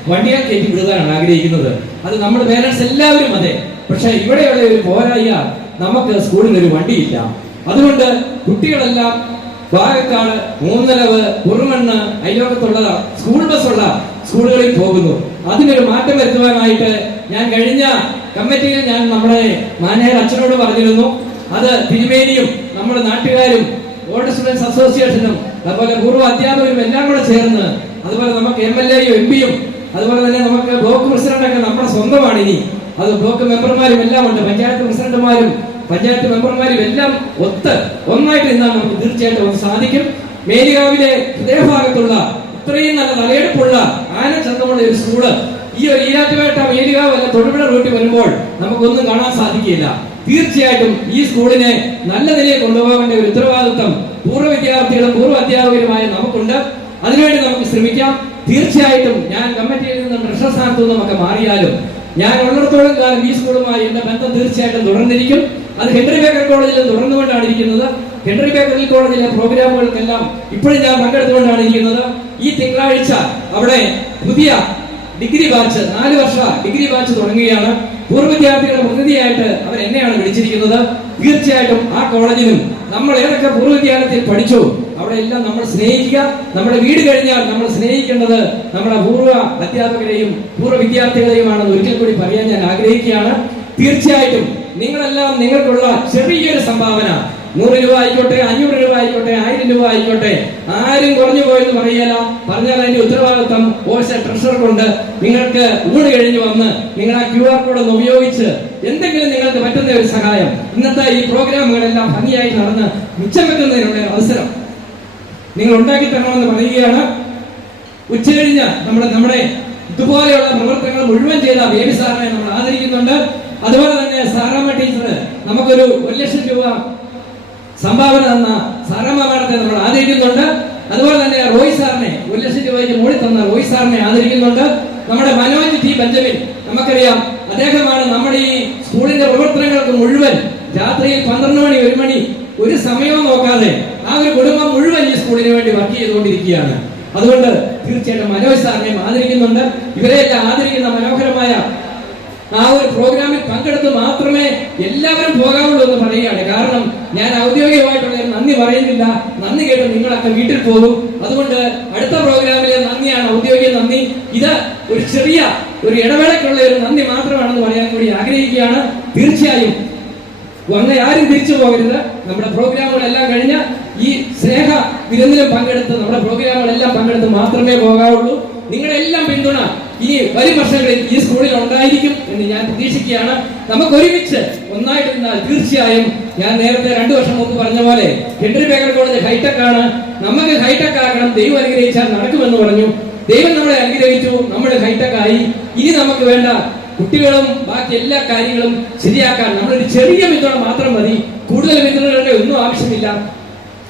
വണ്ടികൾ കയറ്റി വിടുവാനാണ് ആഗ്രഹിക്കുന്നത്. അത് നമ്മുടെ പേരൻസ് എല്ലാവരും അതെ. പക്ഷെ ഇവിടെയുള്ള ഒരു പോരായ്മ, നമുക്ക് സ്കൂളിൽ ഒരു വണ്ടിയില്ല. അതുകൊണ്ട് കുട്ടികളെല്ലാം പാലക്കാട്, മൂന്നലവ്, കുറുമണ്ണ്, അയലോകത്തുള്ള സ്കൂൾ ബസ്സുള്ള സ്കൂളുകളിൽ പോകുന്നു. അതിനൊരു മാറ്റം വരുത്തുവാനായിട്ട് ഞാൻ കഴിഞ്ഞ കമ്മിറ്റിയിൽ ഞാൻ നമ്മുടെ മാനേജർ അച്ഛനോട് പറഞ്ഞിരുന്നു. അത് തിരുമേനിയും നമ്മുടെ നാട്ടുകാരും ഓൾഡ് സ്റ്റുഡൻസ് അസോസിയേഷനും അതുപോലെ പൂർവ്വ അധ്യാപകരും എല്ലാം കൂടെ ചേർന്ന്, അതുപോലെ നമുക്ക് MLA യും MP യും അതുപോലെ തന്നെ നമുക്ക് ബ്ലോക്ക് പ്രസിഡന്റൊക്കെ നമ്മുടെ സ്വന്തമാണ്. ഇനി അത് ബ്ലോക്ക് മെമ്പർമാരും എല്ലാം ഉണ്ട്. പഞ്ചായത്ത് പ്രസിഡന്റുമാരും പഞ്ചായത്ത് മെമ്പർമാരും എല്ലാം ഒന്നായിട്ട് നിന്നാൽ നമുക്ക് തീർച്ചയായിട്ടും സാധിക്കും. മേലുകാവിലെ ഹൃദയഭാഗത്തുള്ള ഇത്രയും നല്ല തലയെടുപ്പുള്ള ആനച്ചന്തമുള്ള ഒരു സ്കൂള് ഈ ഒരു ഈരാറ്റുപേട്ട മേലുകാവ് അല്ല തൊടുപുഴ റൂട്ടിൽ വരുമ്പോൾ നമുക്കൊന്നും കാണാൻ സാധിക്കില്ല. തീർച്ചയായിട്ടും ഈ സ്കൂളിനെ നല്ല നിലയിൽ കൊണ്ടുപോകേണ്ട ഒരു ഉത്തരവാദിത്വം പൂർവ്വ വിദ്യാർത്ഥികളും പൂർവ്വ അധ്യാപകരുമായ നമുക്കുണ്ട്. അതിനുവേണ്ടി നമുക്ക് ശ്രമിക്കാം. തീർച്ചയായിട്ടും ഞാൻ കമ്മിറ്റിയിൽ നിന്നും ട്രഷറർ സ്ഥാനത്തു നിന്നൊക്കെ മാറിയാലും ഞാൻ ഉള്ളിടത്തോളം കാലം ഈ സ്കൂളുമായി എന്റെ ബന്ധം തീർച്ചയായിട്ടും തുടർന്നിരിക്കും. അത് ഹെൻറി ബേക്കർ കോളേജിലും തുടർന്നുകൊണ്ടാണ് ഇരിക്കുന്നത്. ഹെൻറി ബേക്കർ കോളേജിലെ പ്രോഗ്രാമുകൾക്കെല്ലാം ഇപ്പോഴും ഞാൻ പങ്കെടുത്തുകൊണ്ടാണ് ഇരിക്കുന്നത്. ഈ തിങ്കളാഴ്ച അവിടെ പുതിയ ഡിഗ്രി ബാച്ച് 4 വർഷ ഡിഗ്രി ബാച്ച് തുടങ്ങുകയാണ്. പൂർവ്വ വിദ്യാർത്ഥികളുടെ പ്രതിനിധിയായിട്ട് അവർ എന്നെയാണ് വിളിച്ചിരിക്കുന്നത്. തീർച്ചയായിട്ടും ആ കോളേജിലും നമ്മൾ ഏതൊക്കെ പൂർവ്വ വിദ്യാലയത്തിൽ പഠിച്ചു അവിടെ എല്ലാം നമ്മൾ സ്നേഹിക്കുക. നമ്മുടെ വീട് കഴിഞ്ഞാൽ നമ്മൾ സ്നേഹിക്കേണ്ടത് നമ്മുടെ പൂർവ്വ അധ്യാപകരെയും പൂർവ്വ വിദ്യാർത്ഥികളെയുമാണെന്ന് ഒരിക്കൽ കൂടി പറയാൻ ഞാൻ ആഗ്രഹിക്കുകയാണ്. തീർച്ചയായിട്ടും നിങ്ങളെല്ലാം നിങ്ങൾക്കുള്ള ചെറിയൊരു സംഭാവന 100 രൂപ ആയിക്കോട്ടെ, 500 രൂപ ആയിക്കോട്ടെ, 1000 രൂപ ആയിക്കോട്ടെ, ആരും കുറഞ്ഞു പോയെന്ന് പറഞ്ഞാൽ അതിന്റെ ഉത്തരവാദിത്വം ഓൾസെ ട്രഷറർ കൊണ്ട് നിങ്ങൾക്ക് ഊണ് കഴിഞ്ഞ് വന്ന് നിങ്ങൾ ആ QR കോഡ് ഒന്ന് ഉപയോഗിച്ച് എന്തെങ്കിലും നിങ്ങൾക്ക് പറ്റുന്ന ഒരു സഹായം ഇന്നത്തെ ഈ പ്രോഗ്രാമുകളെല്ലാം ഭംഗിയായി നടന്ന് മിച്ചം വെക്കുന്നതിനുള്ള അവസരം നിങ്ങൾ ഉണ്ടാക്കി തരണമെന്ന് പറയുകയാണ്. ഉച്ചകഴിഞ്ഞ് നമ്മുടെ ഇതുപോലെയുള്ള പ്രവർത്തനങ്ങൾ മുഴുവൻ ചെയ്ത ബേബി സാറിനെ നമ്മൾ ആദരിക്കുന്നുണ്ട്. അതുപോലെ തന്നെ സാറാമ്മ ടീച്ചർ നമുക്കൊരു 1 ലക്ഷം രൂപ സംഭാവന തന്ന സാറാമ്മ മാഡത്തെ നമ്മൾ ആദരിക്കുന്നുണ്ട്. അതുപോലെ തന്നെ റോയ് സാറിനെ 1 ലക്ഷം രൂപയ്ക്ക് മുകളിൽ തന്ന റോയ് സാറിനെ ആദരിക്കുന്നുണ്ട്. നമ്മുടെ മനോജ് ടി ബെഞ്ചമിൻ, നമുക്കറിയാം അദ്ദേഹമാണ് നമ്മുടെ ഈ സ്കൂളിന്റെ പ്രവർത്തനങ്ങൾക്ക് മുഴുവൻ രാത്രിയിൽ 12 മണി 1 മണി ഒരു സമയവും നോക്കാതെ ആ ഒരു കുടുംബം മുഴുവൻ ഈ സ്കൂളിന് വേണ്ടി വർക്ക് ചെയ്തുകൊണ്ടിരിക്കുകയാണ്. അതുകൊണ്ട് തീർച്ചയായിട്ടും മനോജ് സാറിനെ ആദരിക്കുന്നുണ്ട്. ഇവരെയെല്ലാം ആദരിക്കുന്ന മനോഹരമായ ആ ഒരു പ്രോഗ്രാമിൽ പങ്കെടുത്ത് മാത്രമേ എല്ലാവരും പോകാവുള്ളൂ എന്ന് പറയുകയാണ്. കാരണം ഞാൻ ഔദ്യോഗികമായിട്ടുള്ള നന്ദി പറയുന്നില്ല. നന്ദി കേട്ട് നിങ്ങളൊക്കെ വീട്ടിൽ പോകും. അതുകൊണ്ട് അടുത്ത പ്രോഗ്രാമിലെ നന്ദിയാണ് ഔദ്യോഗിക നന്ദി. ഇത് ഒരു ചെറിയ ഒരു ഇടവേളയ്ക്കുള്ള ഒരു നന്ദി മാത്രമാണെന്ന് പറയാൻ കൂടി ആഗ്രഹിക്കുകയാണ്. തീർച്ചയായും അങ്ങനെ ആരും തിരിച്ചു പോകരുത്. നമ്മുടെ പ്രോഗ്രാമുകളെല്ലാം കഴിഞ്ഞ് ഈ സ്നേഹ വിരുന്നിലും പങ്കെടുത്ത് നമ്മുടെ പ്രോഗ്രാമുകളെല്ലാം പങ്കെടുത്ത് മാത്രമേ പോകാവുള്ളൂ. നിങ്ങളുടെ എല്ലാം പിന്തുണ ഇനി വരും വർഷങ്ങളിൽ ഈ സ്കൂളിൽ ഉണ്ടായിരിക്കും എന്ന് ഞാൻ പ്രതീക്ഷിക്കുകയാണ്. നമുക്ക് ഒരുമിച്ച് ഒന്നായിട്ട് നിന്നാൽ തീർച്ചയായും ഞാൻ നേരത്തെ 2 വർഷം മുമ്പ് പറഞ്ഞ പോലെ ഹെൻറി ബേക്കർ കോളേജ് ഹൈടെക് ആണ്. നമുക്ക് ഹൈടെക് ആക്കണം, ദൈവം അനുഗ്രഹിച്ചാൽ നടക്കുമെന്ന് പറഞ്ഞു. ദൈവം നമ്മളെ അനുഗ്രഹിച്ചു, നമ്മൾ ഹൈടെക് ആയി. ഇനി നമുക്ക് വേണ്ട കുട്ടികളും ബാക്കി എല്ലാ കാര്യങ്ങളും ശരിയാക്കാൻ നമ്മളൊരു ചെറിയ പിന്തുണ മാത്രം മതി. കൂടുതൽ പിന്തുണകളുടെ ഒന്നും ആവശ്യമില്ല.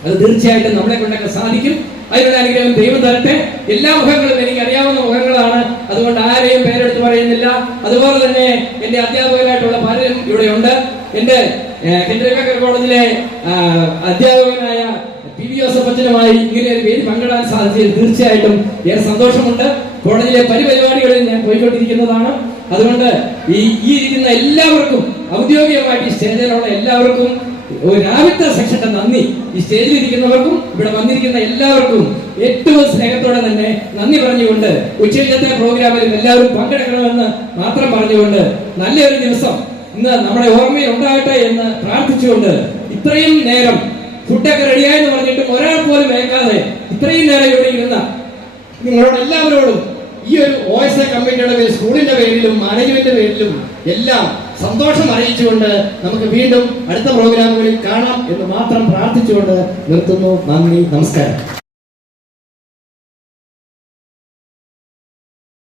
അത് തീർച്ചയായിട്ടും നമ്മളെ കൊണ്ടൊക്കെ സാധിക്കും. അതിനുള്ള അനുഗ്രഹം ദൈവം തരട്ടെ. എല്ലാ മുഖങ്ങളും എനിക്ക് അറിയാവുന്ന മുഖങ്ങളാണ്, അതുകൊണ്ട് ആരെയും പേരെടുത്ത് പറയുന്നില്ല. അതുപോലെ തന്നെ എന്റെ അധ്യാപകരായിട്ടുള്ള പലരും ഇവിടെയുണ്ട്. എന്റെ ഹെൻറി ബേക്കർ കോളേജിലെ അധ്യാപകനായ പി വി ജോസഫ് അച്ഛനുമായി ഇങ്ങനെ ഒരു വേദി പങ്കിടാൻ സാധിച്ചതിൽ തീർച്ചയായിട്ടും ഏറെ സന്തോഷമുണ്ട്. കോളേജിലെ പരിപാടികളിൽ ഞാൻ പോയിക്കൊണ്ടിരിക്കുന്നതാണ്. അതുകൊണ്ട് ഈ ഇരിക്കുന്ന എല്ലാവർക്കും, ഔദ്യോഗികമായിട്ട് ഈ സ്റ്റേജിലുള്ള എല്ലാവർക്കും രാവിലത്തെ സെക്ഷന്റെ നന്ദി. ഈ സ്റ്റേജിൽ ഇരിക്കുന്നവർക്കും ഇവിടെ വന്നിരിക്കുന്ന എല്ലാവർക്കും ഏറ്റവും സ്നേഹത്തോടെ തന്നെ നന്ദി പറഞ്ഞുകൊണ്ട് ഉച്ചയിലത്തെ പ്രോഗ്രാമിൽ എല്ലാവരും പങ്കെടുക്കണമെന്ന് മാത്രം പറഞ്ഞുകൊണ്ട് നല്ലൊരു ദിവസം ഇന്ന് നമ്മുടെ ഓർമ്മയിൽ ഉണ്ടാകട്ടെ എന്ന് പ്രാർത്ഥിച്ചുകൊണ്ട് ഇത്രയും നേരം ഫുഡൊക്കെ റെഡിയായെന്ന് പറഞ്ഞിട്ടും ഒരാൾ പോലും വേക്കാതെ ഇത്രയും നേരം ഇവിടെ ഇരുന്ന നിങ്ങളോട് എല്ലാവരോടും ഈ ഒരു OSA കമ്മിറ്റിയുടെ പേരിൽ, സ്കൂളിന്റെ പേരിലും മാനേജ്മെന്റ് പേരിലും എല്ലാം സന്തോഷം അറിയിച്ചുകൊണ്ട് നമുക്ക് വീണ്ടും അടുത്ത പ്രോഗ്രാമുകളിൽ കാണാം എന്ന് മാത്രം പ്രാർത്ഥിച്ചുകൊണ്ട് നിർത്തുന്നു. നന്ദി, നമസ്കാരം.